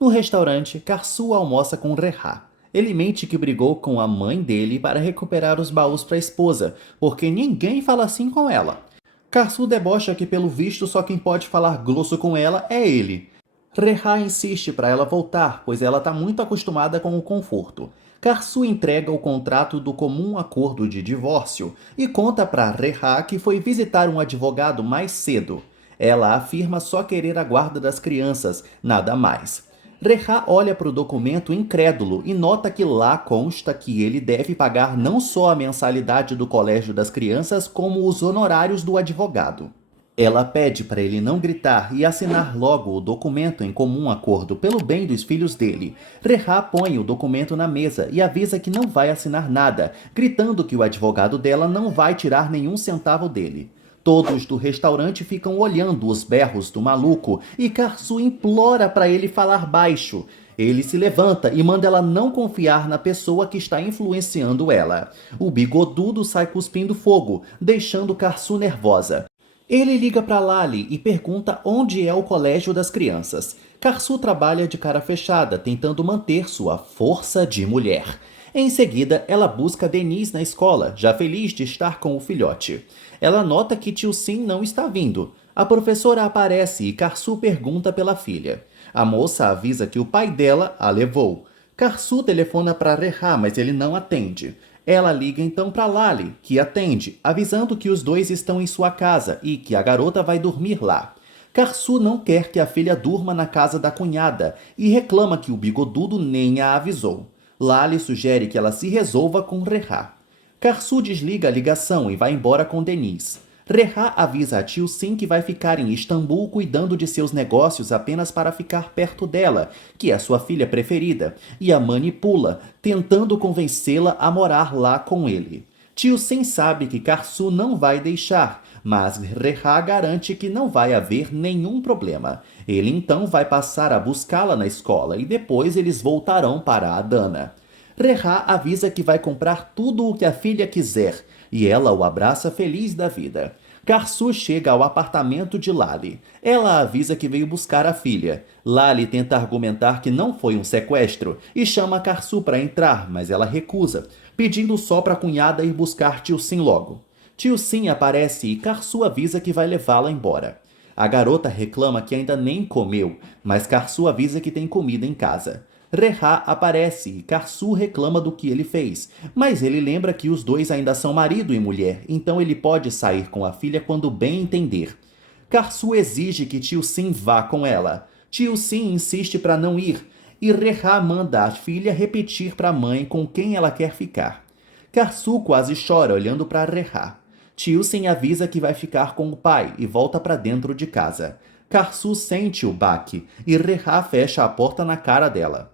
No restaurante, Karsu almoça com Rehá. Ele mente que brigou com a mãe dele para recuperar os baús para a esposa, porque ninguém fala assim com ela. Karsu debocha que pelo visto só quem pode falar grosso com ela é ele. Rehá insiste para ela voltar, pois ela está muito acostumada com o conforto. Karsu entrega o contrato do comum acordo de divórcio e conta para Rehá que foi visitar um advogado mais cedo. Ela afirma só querer a guarda das crianças, nada mais. Rehá olha para o documento incrédulo e nota que lá consta que ele deve pagar não só a mensalidade do colégio das crianças, como os honorários do advogado. Ela pede para ele não gritar e assinar logo o documento em comum acordo pelo bem dos filhos dele. Rehá põe o documento na mesa e avisa que não vai assinar nada, gritando que o advogado dela não vai tirar nenhum centavo dele. Todos do restaurante ficam olhando os berros do maluco e Karsu implora para ele falar baixo. Ele se levanta e manda ela não confiar na pessoa que está influenciando ela. O bigodudo sai cuspindo fogo, deixando Karsu nervosa. Ele liga para Lali e pergunta onde é o colégio das crianças. Karsu trabalha de cara fechada, tentando manter sua força de mulher. Em seguida, ela busca Denise na escola, já feliz de estar com o filhote. Ela nota que tio Sim não está vindo. A professora aparece e Karsu pergunta pela filha. A moça avisa que o pai dela a levou. Karsu telefona para Rehá, mas ele não atende. Ela liga então para Lali, que atende, avisando que os dois estão em sua casa e que a garota vai dormir lá. Karsu não quer que a filha durma na casa da cunhada e reclama que o bigodudo nem a avisou. Lali sugere que ela se resolva com Rehá. Karsu desliga a ligação e vai embora com Denise. Rehá avisa a tio Sim que vai ficar em Istambul cuidando de seus negócios apenas para ficar perto dela, que é sua filha preferida, e a manipula, tentando convencê-la a morar lá com ele. Tio Sim sabe que Karsu não vai deixar, mas Rehá garante que não vai haver nenhum problema. Ele então vai passar a buscá-la na escola e depois eles voltarão para Adana. Rehá avisa que vai comprar tudo o que a filha quiser, e ela o abraça feliz da vida. Karsu chega ao apartamento de Lali. Ela avisa que veio buscar a filha. Lali tenta argumentar que não foi um sequestro e chama Karsu para entrar, mas ela recusa, pedindo só para a cunhada ir buscar tio Sim logo. Tio Sim aparece e Karsu avisa que vai levá-la embora. A garota reclama que ainda nem comeu, mas Karsu avisa que tem comida em casa. Rehá aparece e Karsu reclama do que ele fez, mas ele lembra que os dois ainda são marido e mulher, então ele pode sair com a filha quando bem entender. Karsu exige que tio Sim vá com ela. Tio Sim insiste para não ir, e Rehá manda a filha repetir para a mãe com quem ela quer ficar. Karsu quase chora olhando para Rehá. Tio Sim avisa que vai ficar com o pai e volta para dentro de casa. Karsu sente o baque e Rehá fecha a porta na cara dela.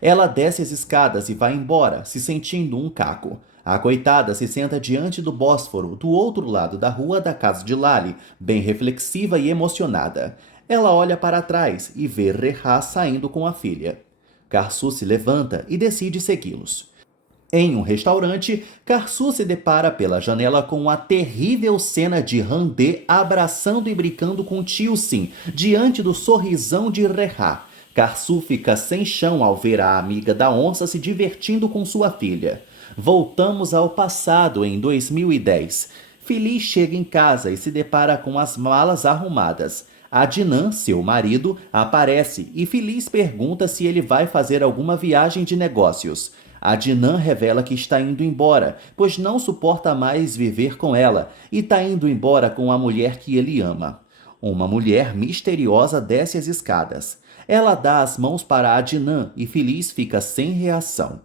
Ela desce as escadas e vai embora, se sentindo um caco. A coitada se senta diante do Bósforo, do outro lado da rua da casa de Lali, bem reflexiva e emocionada. Ela olha para trás e vê Rehá saindo com a filha. Karsu se levanta e decide segui-los. Em um restaurante, Karsu se depara pela janela com a terrível cena de Handê abraçando e brincando com tio Sim, diante do sorrisão de Rehá. Karsu fica sem chão ao ver a amiga da onça se divertindo com sua filha. Voltamos ao passado, em 2010. Feliz chega em casa e se depara com as malas arrumadas. Adnan, seu marido, aparece e Feliz pergunta se ele vai fazer alguma viagem de negócios. Adnan revela que está indo embora, pois não suporta mais viver com ela e está indo embora com a mulher que ele ama. Uma mulher misteriosa desce as escadas. Ela dá as mãos para Adnan e Feliz fica sem reação.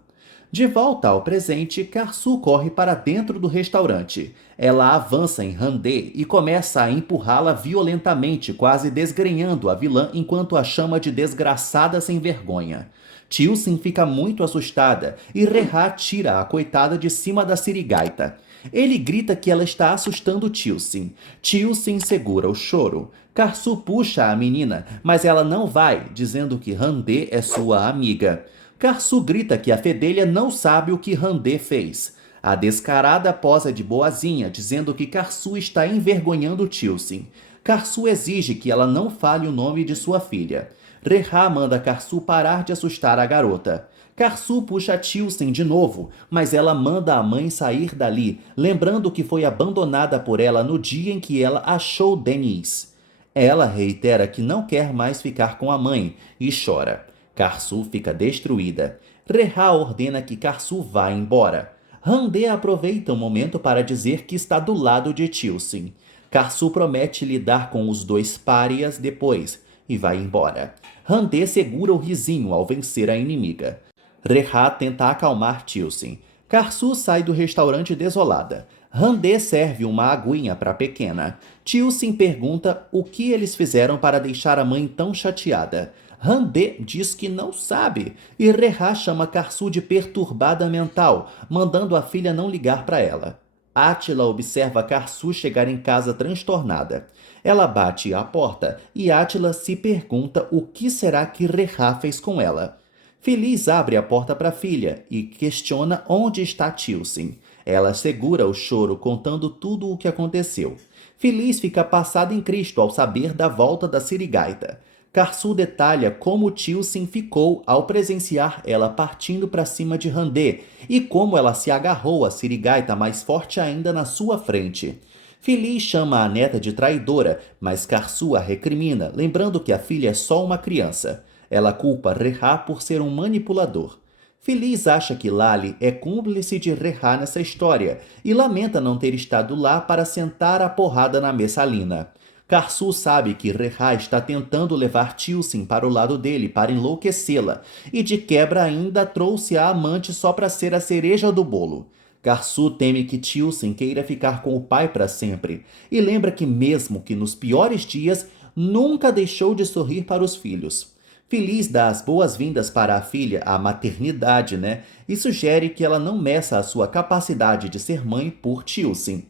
De volta ao presente, Karsu corre para dentro do restaurante. Ela avança em Handê e começa a empurrá-la violentamente, quase desgrenhando a vilã enquanto a chama de desgraçada sem vergonha. Tilsin fica muito assustada e Reha tira a coitada de cima da sirigaita. Ele grita que ela está assustando Tilsin. Tilsin segura o choro. Karsu puxa a menina, mas ela não vai, dizendo que Handê é sua amiga. Karsu grita que a fedelha não sabe o que Handê fez. A descarada posa de boazinha, dizendo que Karsu está envergonhando Tilsin. Karsu exige que ela não fale o nome de sua filha. Reha manda Karsu parar de assustar a garota. Karsu puxa Tilsin de novo, mas ela manda a mãe sair dali, lembrando que foi abandonada por ela no dia em que ela achou Denise. Ela reitera que não quer mais ficar com a mãe e chora. Karsu fica destruída. Reha ordena que Karsu vá embora. Handê aproveita o momento para dizer que está do lado de Tilsin. Karsu promete lidar com os dois párias depois e vai embora. Handê segura o risinho ao vencer a inimiga. Reha tenta acalmar Tilsin. Karsu sai do restaurante desolada. Handê serve uma aguinha para a pequena. Tilsin pergunta o que eles fizeram para deixar a mãe tão chateada. Handê diz que não sabe e Reha chama Karsu de perturbada mental, mandando a filha não ligar para ela. Átila observa Karsu chegar em casa transtornada. Ela bate à porta e Átila se pergunta o que será que Reha fez com ela. Feliz abre a porta para a filha e questiona onde está Tilsin. Ela segura o choro contando tudo o que aconteceu. Feliz fica passada em Cristo ao saber da volta da sirigaita. Karsu detalha como Tilsin ficou ao presenciar ela partindo para cima de Handê e como ela se agarrou à sirigaita mais forte ainda na sua frente. Feliz chama a neta de traidora, mas Karsu a recrimina, lembrando que a filha é só uma criança. Ela culpa Reha por ser um manipulador. Feliz acha que Lali é cúmplice de Reha nessa história e lamenta não ter estado lá para sentar a porrada na Messalina. Karsu sabe que Reha está tentando levar Tilsin para o lado dele para enlouquecê-la e de quebra ainda trouxe a amante só para ser a cereja do bolo. Karsu teme que Tilsin queira ficar com o pai para sempre e lembra que mesmo que nos piores dias nunca deixou de sorrir para os filhos. Feliz dá as boas-vindas para a filha à maternidade, e sugere que ela não meça a sua capacidade de ser mãe por Tilsin.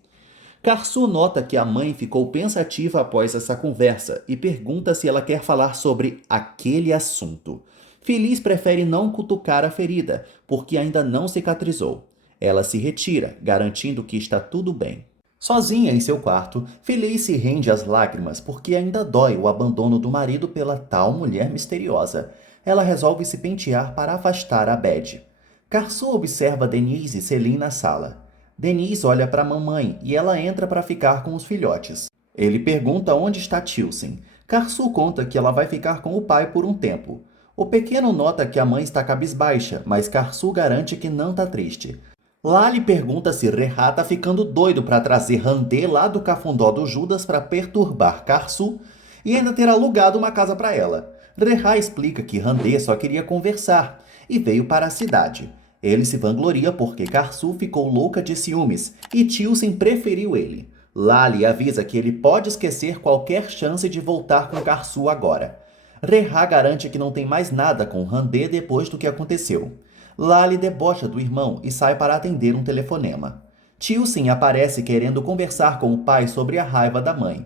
Karsu nota que a mãe ficou pensativa após essa conversa e pergunta se ela quer falar sobre aquele assunto. Feliz prefere não cutucar a ferida, porque ainda não cicatrizou. Ela se retira, garantindo que está tudo bem. Sozinha em seu quarto, Feliz se rende às lágrimas porque ainda dói o abandono do marido pela tal mulher misteriosa. Ela resolve se pentear para afastar a bad. Karsu observa Denise e Celine na sala. Denise olha para a mamãe e ela entra para ficar com os filhotes. Ele pergunta onde está Tilsin. Karsu conta que ela vai ficar com o pai por um tempo. O pequeno nota que a mãe está cabisbaixa, mas Karsu garante que não está triste. Lali pergunta se Reha está ficando doido para trazer Handê lá do cafundó do Judas para perturbar Karsu e ainda ter alugado uma casa para ela. Reha explica que Handê só queria conversar e veio para a cidade. Ele se vangloria porque Karsu ficou louca de ciúmes e Tilsin preferiu ele. Lali avisa que ele pode esquecer qualquer chance de voltar com Karsu agora. Reha garante que não tem mais nada com Handê depois do que aconteceu. Lali debocha do irmão e sai para atender um telefonema. Tilsin aparece querendo conversar com o pai sobre a raiva da mãe.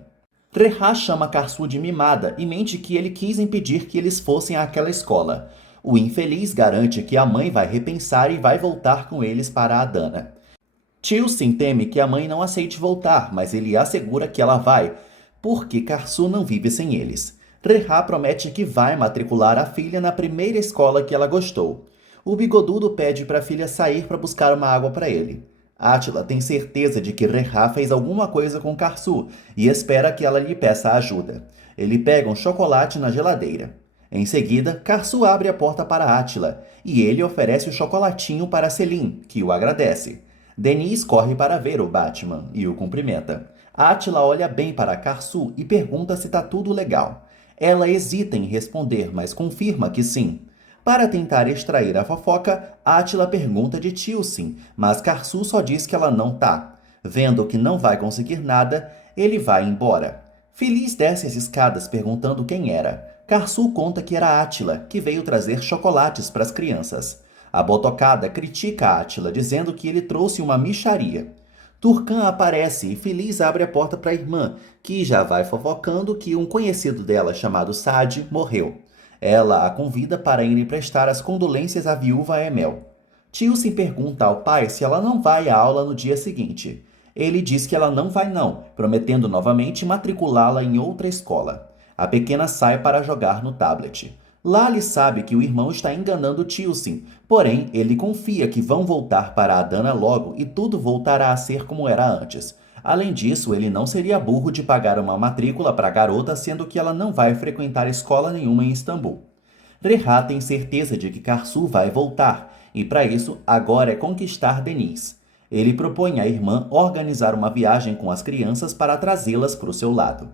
Reha chama Karsu de mimada e mente que ele quis impedir que eles fossem àquela escola. O infeliz garante que a mãe vai repensar e vai voltar com eles para Adana. Tilsin teme que a mãe não aceite voltar, mas ele assegura que ela vai, porque Karsu não vive sem eles. Reha promete que vai matricular a filha na primeira escola que ela gostou. O bigodudo pede para a filha sair para buscar uma água para ele. Átila tem certeza de que Rehá fez alguma coisa com Karsu e espera que ela lhe peça ajuda. Ele pega um chocolate na geladeira. Em seguida, Karsu abre a porta para Átila e ele oferece o chocolatinho para Selim, que o agradece. Denise corre para ver o Batman e o cumprimenta. Átila olha bem para Karsu e pergunta se está tudo legal. Ela hesita em responder, mas confirma que sim. Para tentar extrair a fofoca, Átila pergunta de Tilsin, mas Karsu só diz que ela não tá. Vendo que não vai conseguir nada, ele vai embora. Feliz desce as escadas perguntando quem era. Karsu conta que era Átila, que veio trazer chocolates para as crianças. A botocada critica Átila, dizendo que ele trouxe uma mixaria. Turcan aparece e Feliz abre a porta para a irmã, que já vai fofocando que um conhecido dela chamado Sade morreu. Ela a convida para ir prestar as condolências à viúva Emel. Tilsin pergunta ao pai se ela não vai à aula no dia seguinte. Ele diz que ela não vai não, prometendo novamente matriculá-la em outra escola. A pequena sai para jogar no tablet. Lali sabe que o irmão está enganando Tilsin, porém ele confia que vão voltar para Adana logo e tudo voltará a ser como era antes. Além disso, ele não seria burro de pagar uma matrícula para a garota, sendo que ela não vai frequentar escola nenhuma em Istambul. Rehá tem certeza de que Karsu vai voltar, e para isso, agora é conquistar Denise. Ele propõe à irmã organizar uma viagem com as crianças para trazê-las para o seu lado.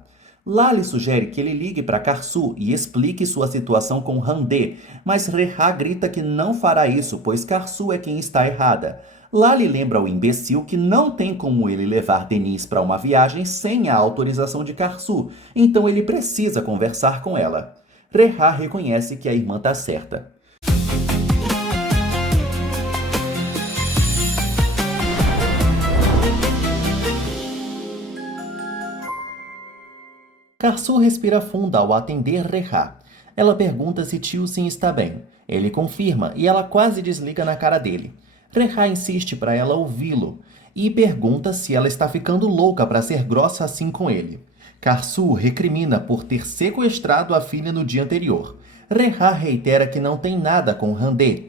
Lali sugere que ele ligue para Karsu e explique sua situação com Handé, mas Rehá grita que não fará isso, pois Karsu é quem está errada. Lali lembra ao imbecil que não tem como ele levar Denise para uma viagem sem a autorização de Karsu, então ele precisa conversar com ela. Rehá reconhece que a irmã está certa. Karsu respira fundo ao atender Rehá. Ela pergunta se Tilsin está bem. Ele confirma e ela quase desliga na cara dele. Rehá insiste para ela ouvi-lo e pergunta se ela está ficando louca para ser grossa assim com ele. Karsu recrimina por ter sequestrado a filha no dia anterior. Rehá reitera que não tem nada com Handé.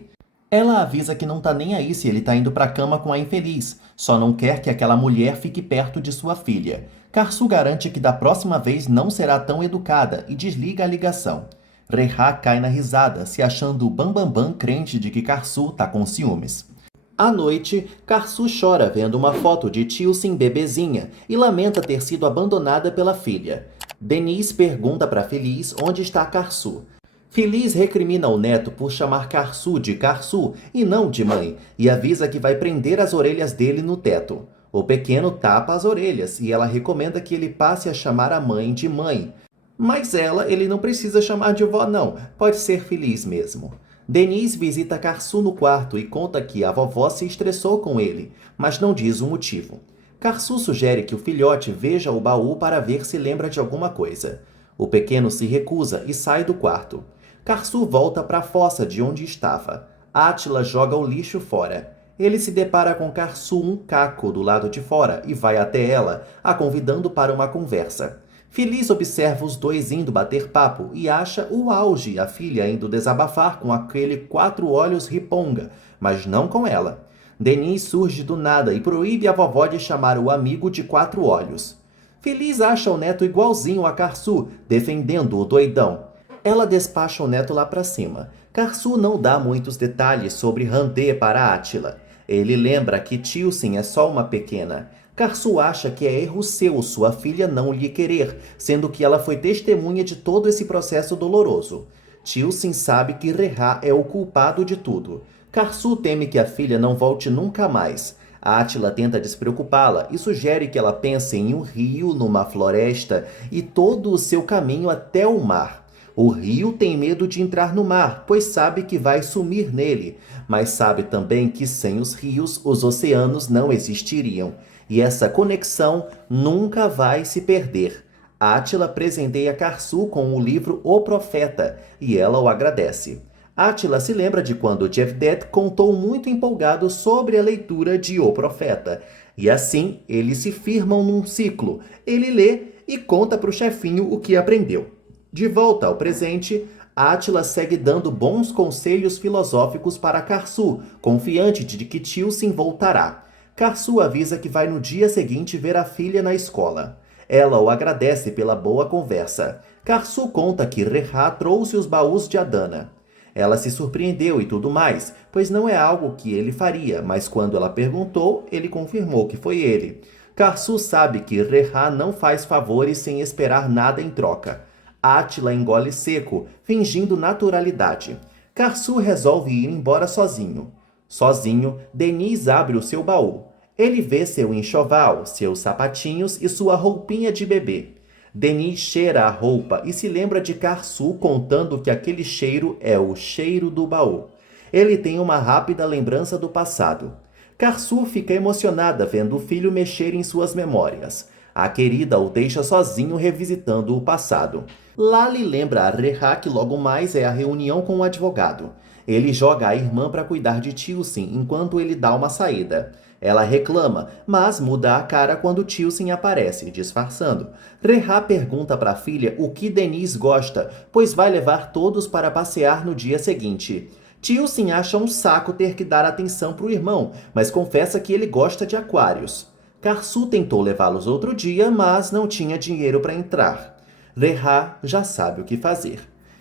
Ela avisa que não tá nem aí se ele tá indo para a cama com a infeliz, só não quer que aquela mulher fique perto de sua filha. Karsu garante que da próxima vez não será tão educada e desliga a ligação. Rehá cai na risada, se achando o bambambam crente de que Karsu tá com ciúmes. À noite, Karsu chora vendo uma foto de Tilsin bebezinha e lamenta ter sido abandonada pela filha. Denise pergunta para Feliz onde está Karsu. Feliz recrimina o neto por chamar Karsu de Karsu e não de mãe, e avisa que vai prender as orelhas dele no teto. O pequeno tapa as orelhas e ela recomenda que ele passe a chamar a mãe de mãe. Mas ele não precisa chamar de vó não, pode ser Feliz mesmo. Denise visita Karsu no quarto e conta que a vovó se estressou com ele, mas não diz o motivo. Karsu sugere que o filhote veja o baú para ver se lembra de alguma coisa. O pequeno se recusa e sai do quarto. Karsu volta para a fossa de onde estava. Átila joga o lixo fora. Ele se depara com Karsu um caco do lado de fora e vai até ela, a convidando para uma conversa. Feliz observa os dois indo bater papo e acha o auge a filha indo desabafar com aquele 4 olhos riponga, mas não com ela. Denise surge do nada e proíbe a vovó de chamar o amigo de 4 olhos. Feliz acha o neto igualzinho a Karsu, defendendo o doidão. Ela despacha o neto lá para cima. Karsu não dá muitos detalhes sobre Handé para Átila. Ele lembra que Tilsin é só uma pequena. Karsu acha que é erro seu sua filha não lhe querer, sendo que ela foi testemunha de todo esse processo doloroso. Tilsin sabe que Rehá é o culpado de tudo. Karsu teme que a filha não volte nunca mais. Átila tenta despreocupá-la e sugere que ela pense em um rio, numa floresta e todo o seu caminho até o mar. O rio tem medo de entrar no mar, pois sabe que vai sumir nele, mas sabe também que sem os rios, os oceanos não existiriam. E essa conexão nunca vai se perder. Átila presenteia Karsu com o livro O Profeta, e ela o agradece. Átila se lembra de quando Jevdet contou muito empolgado sobre a leitura de O Profeta. E assim, eles se firmam num ciclo. Ele lê e conta para o chefinho o que aprendeu. De volta ao presente, Átila segue dando bons conselhos filosóficos para Karsu, confiante de que Tilsin voltará. Karsu avisa que vai no dia seguinte ver a filha na escola. Ela o agradece pela boa conversa. Karsu conta que Rehá trouxe os baús de Adana. Ela se surpreendeu e tudo mais, pois não é algo que ele faria, mas quando ela perguntou, ele confirmou que foi ele. Karsu sabe que Rehá não faz favores sem esperar nada em troca. Átila engole seco, fingindo naturalidade. Karsu resolve ir embora sozinho. Sozinho, Deniz abre o seu baú. Ele vê seu enxoval, seus sapatinhos e sua roupinha de bebê. Deniz cheira a roupa e se lembra de Karsu contando que aquele cheiro é o cheiro do baú. Ele tem uma rápida lembrança do passado. Karsu fica emocionada vendo o filho mexer em suas memórias. A querida o deixa sozinho revisitando o passado. Lali lembra a Rehá que logo mais é a reunião com o advogado. Ele joga a irmã para cuidar de Tilsin enquanto ele dá uma saída. Ela reclama, mas muda a cara quando Tilsin aparece, disfarçando. Rehá pergunta para a filha o que Deniz gosta, pois vai levar todos para passear no dia seguinte. Tilsin acha um saco ter que dar atenção para o irmão, mas confessa que ele gosta de aquários. Karsu tentou levá-los outro dia, mas não tinha dinheiro para entrar. Rehá já sabe o que fazer.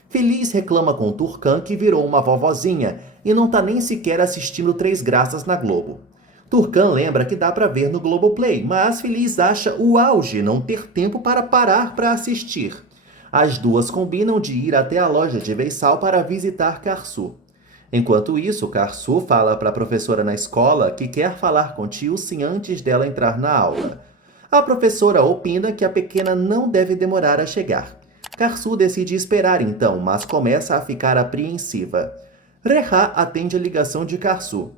Feliz reclama com Turcan que virou uma vovozinha e não tá nem sequer assistindo Três Graças na Globo. Turcan lembra que dá para ver no Globoplay, mas Feliz acha o auge não ter tempo para parar para assistir. As duas combinam de ir até a loja de Veissal para visitar Karsu. Enquanto isso, Karsu fala para a professora na escola que quer falar com Tilsin antes dela entrar na aula. A professora opina que a pequena não deve demorar a chegar. Karsu decide esperar então, mas começa a ficar apreensiva. Rehá atende a ligação de Karsu.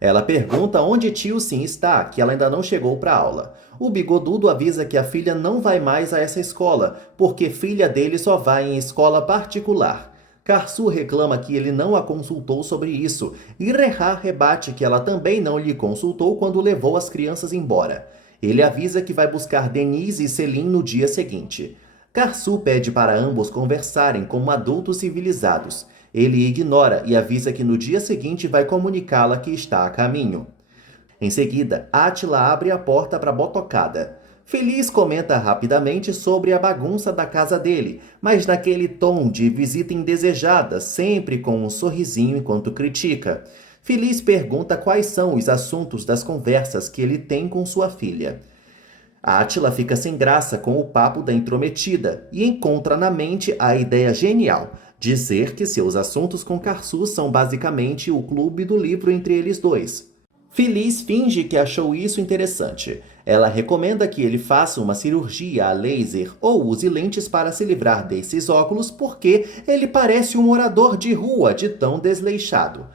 Ela pergunta onde Tilsin está, que ela ainda não chegou para a aula. O bigodudo avisa que a filha não vai mais a essa escola, porque filha dele só vai em escola particular. Karsu reclama que ele não a consultou sobre isso, e Rehá rebate que ela também não lhe consultou quando levou as crianças embora. Ele avisa que vai buscar Denise e Selim no dia seguinte. Karsu pede para ambos conversarem como adultos civilizados. Ele ignora e avisa que no dia seguinte vai comunicá-la que está a caminho. Em seguida, Átila abre a porta para a botocada. Feliz comenta rapidamente sobre a bagunça da casa dele, mas naquele tom de visita indesejada, sempre com um sorrisinho enquanto critica. Feliz pergunta quais são os assuntos das conversas que ele tem com sua filha. Átila fica sem graça com o papo da intrometida e encontra na mente a ideia genial, dizer que seus assuntos com Karsu são basicamente o clube do livro entre eles dois. Feliz finge que achou isso interessante. Ela recomenda que ele faça uma cirurgia a laser ou use lentes para se livrar desses óculos porque ele parece um morador de rua de tão desleixado.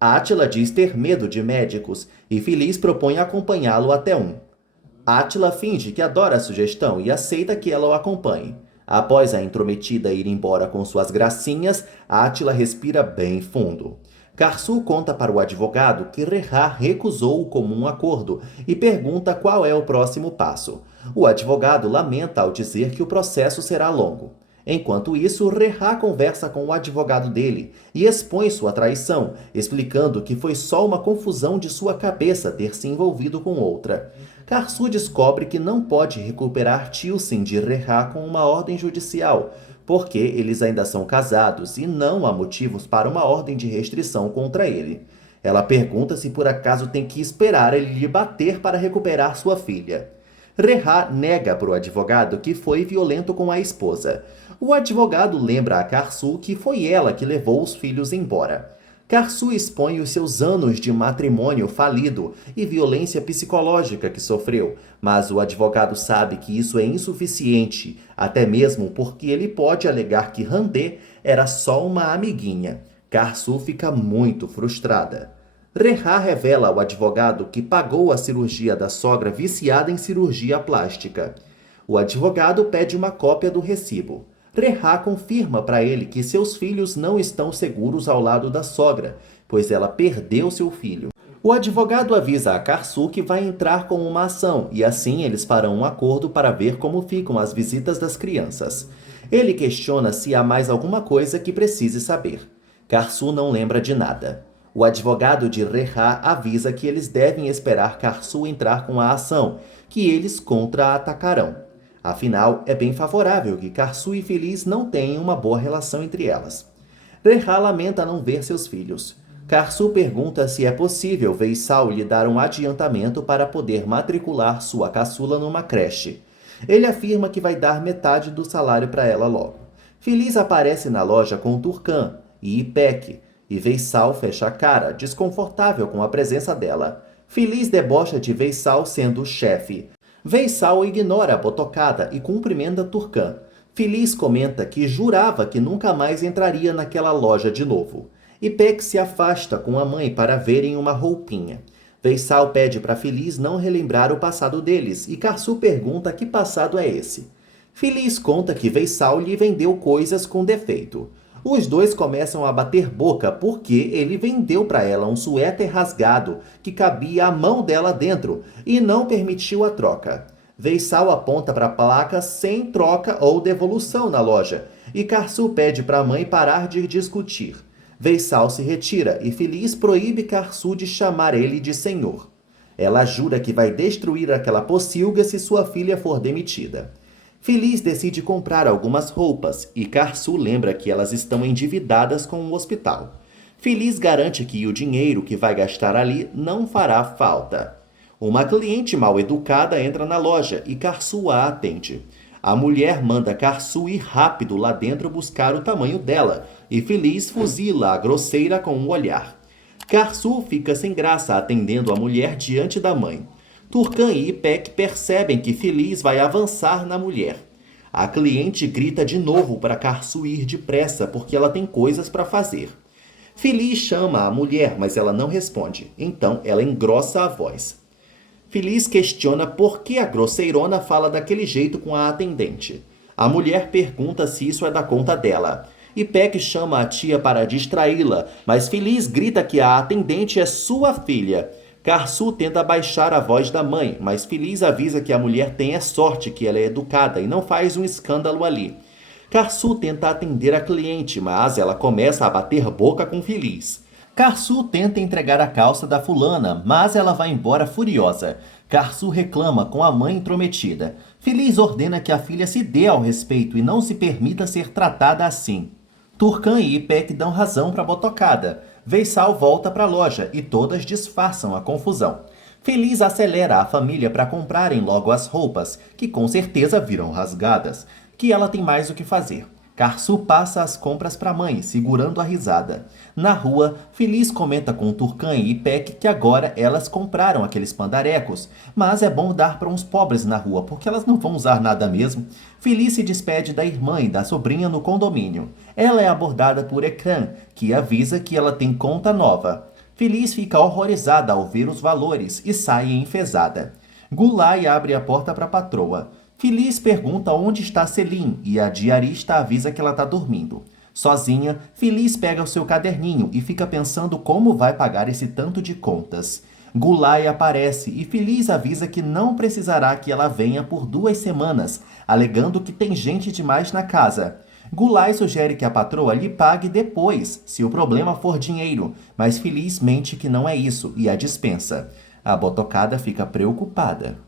Átila diz ter medo de médicos e Feliz propõe acompanhá-lo até um. Átila finge que adora a sugestão e aceita que ela o acompanhe. Após a intrometida ir embora com suas gracinhas, Átila respira bem fundo. Karsu conta para o advogado que Rehá recusou o comum acordo e pergunta qual é o próximo passo. O advogado lamenta ao dizer que o processo será longo. Enquanto isso, Rehá conversa com o advogado dele e expõe sua traição, explicando que foi só uma confusão de sua cabeça ter se envolvido com outra. Karsu descobre que não pode recuperar Tilsin de Rehá com uma ordem judicial, porque eles ainda são casados e não há motivos para uma ordem de restrição contra ele. Ela pergunta se por acaso tem que esperar ele lhe bater para recuperar sua filha. Rehá nega para o advogado que foi violento com a esposa. O advogado lembra a Karsu que foi ela que levou os filhos embora. Karsu expõe os seus anos de matrimônio falido e violência psicológica que sofreu, mas o advogado sabe que isso é insuficiente, até mesmo porque ele pode alegar que Randê era só uma amiguinha. Karsu fica muito frustrada. Rehá revela ao advogado que pagou a cirurgia da sogra viciada em cirurgia plástica. O advogado pede uma cópia do recibo. Rehá confirma para ele que seus filhos não estão seguros ao lado da sogra, pois ela perdeu seu filho. O advogado avisa a Karsu que vai entrar com uma ação e assim eles farão um acordo para ver como ficam as visitas das crianças. Ele questiona se há mais alguma coisa que precise saber. Karsu não lembra de nada. O advogado de Rehá avisa que eles devem esperar Karsu entrar com a ação, que eles contra-atacarão. Afinal, é bem favorável que Karsu e Feliz não tenham uma boa relação entre elas. Rehá lamenta não ver seus filhos. Karsu pergunta se é possível Veissal lhe dar um adiantamento para poder matricular sua caçula numa creche. Ele afirma que vai dar metade do salário para ela logo. Feliz aparece na loja com Turcan e Ipek, e Veissal fecha a cara, desconfortável com a presença dela. Feliz debocha de Veissal sendo o chefe. Veissal ignora a botocada e cumprimenta Turcan. Feliz comenta que jurava que nunca mais entraria naquela loja de novo. Ipek se afasta com a mãe para verem uma roupinha. Veissal pede para Feliz não relembrar o passado deles e Karsu pergunta que passado é esse. Feliz conta que Veissal lhe vendeu coisas com defeito. Os dois começam a bater boca porque ele vendeu para ela um suéter rasgado que cabia a mão dela dentro e não permitiu a troca. Veissal aponta para a placa sem troca ou devolução na loja e Karsu pede para a mãe parar de discutir. Veissal se retira e Feliz proíbe Karsu de chamar ele de senhor. Ela jura que vai destruir aquela pocilga se sua filha for demitida. Feliz decide comprar algumas roupas e Karsu lembra que elas estão endividadas com o hospital. Feliz garante que o dinheiro que vai gastar ali não fará falta. Uma cliente mal educada entra na loja e Karsu a atende. A mulher manda Karsu ir rápido lá dentro buscar o tamanho dela e Feliz fuzila a grosseira com um olhar. Karsu fica sem graça atendendo a mulher diante da mãe. Turcan e Ipek percebem que Feliz vai avançar na mulher. A cliente grita de novo para Karsu ir depressa porque ela tem coisas para fazer. Feliz chama a mulher, mas ela não responde. Então ela engrossa a voz. Feliz questiona por que a grosseirona fala daquele jeito com a atendente. A mulher pergunta se isso é da conta dela. Ipek chama a tia para distraí-la, mas Feliz grita que a atendente é sua filha. Karsu tenta baixar a voz da mãe, mas Feliz avisa que a mulher tem a sorte que ela é educada e não faz um escândalo ali. Karsu tenta atender a cliente, mas ela começa a bater boca com Feliz. Karsu tenta entregar a calça da fulana, mas ela vai embora furiosa. Karsu reclama com a mãe intrometida. Feliz ordena que a filha se dê ao respeito e não se permita ser tratada assim. Turcan e Ipek dão razão para a botocada. Veissal volta para a loja e todas disfarçam a confusão. Feliz acelera a família para comprarem logo as roupas, que com certeza virão rasgadas, que ela tem mais o que fazer. Karsu passa as compras para a mãe, segurando a risada. Na rua, Feliz comenta com Turcan e Ipek que agora elas compraram aqueles pandarecos, mas é bom dar para uns pobres na rua, porque elas não vão usar nada mesmo. Feliz se despede da irmã e da sobrinha no condomínio. Ela é abordada por Ekran, que avisa que ela tem conta nova. Feliz fica horrorizada ao ver os valores e sai enfesada. Gulay abre a porta para a patroa. Feliz pergunta onde está Selim e a diarista avisa que ela está dormindo. Sozinha, Feliz pega o seu caderninho e fica pensando como vai pagar esse tanto de contas. Gulay aparece e Feliz avisa que não precisará que ela venha por 2 semanas, alegando que tem gente demais na casa. Gulay sugere que a patroa lhe pague depois, se o problema for dinheiro, mas Feliz mente que não é isso e a dispensa. A botocada fica preocupada.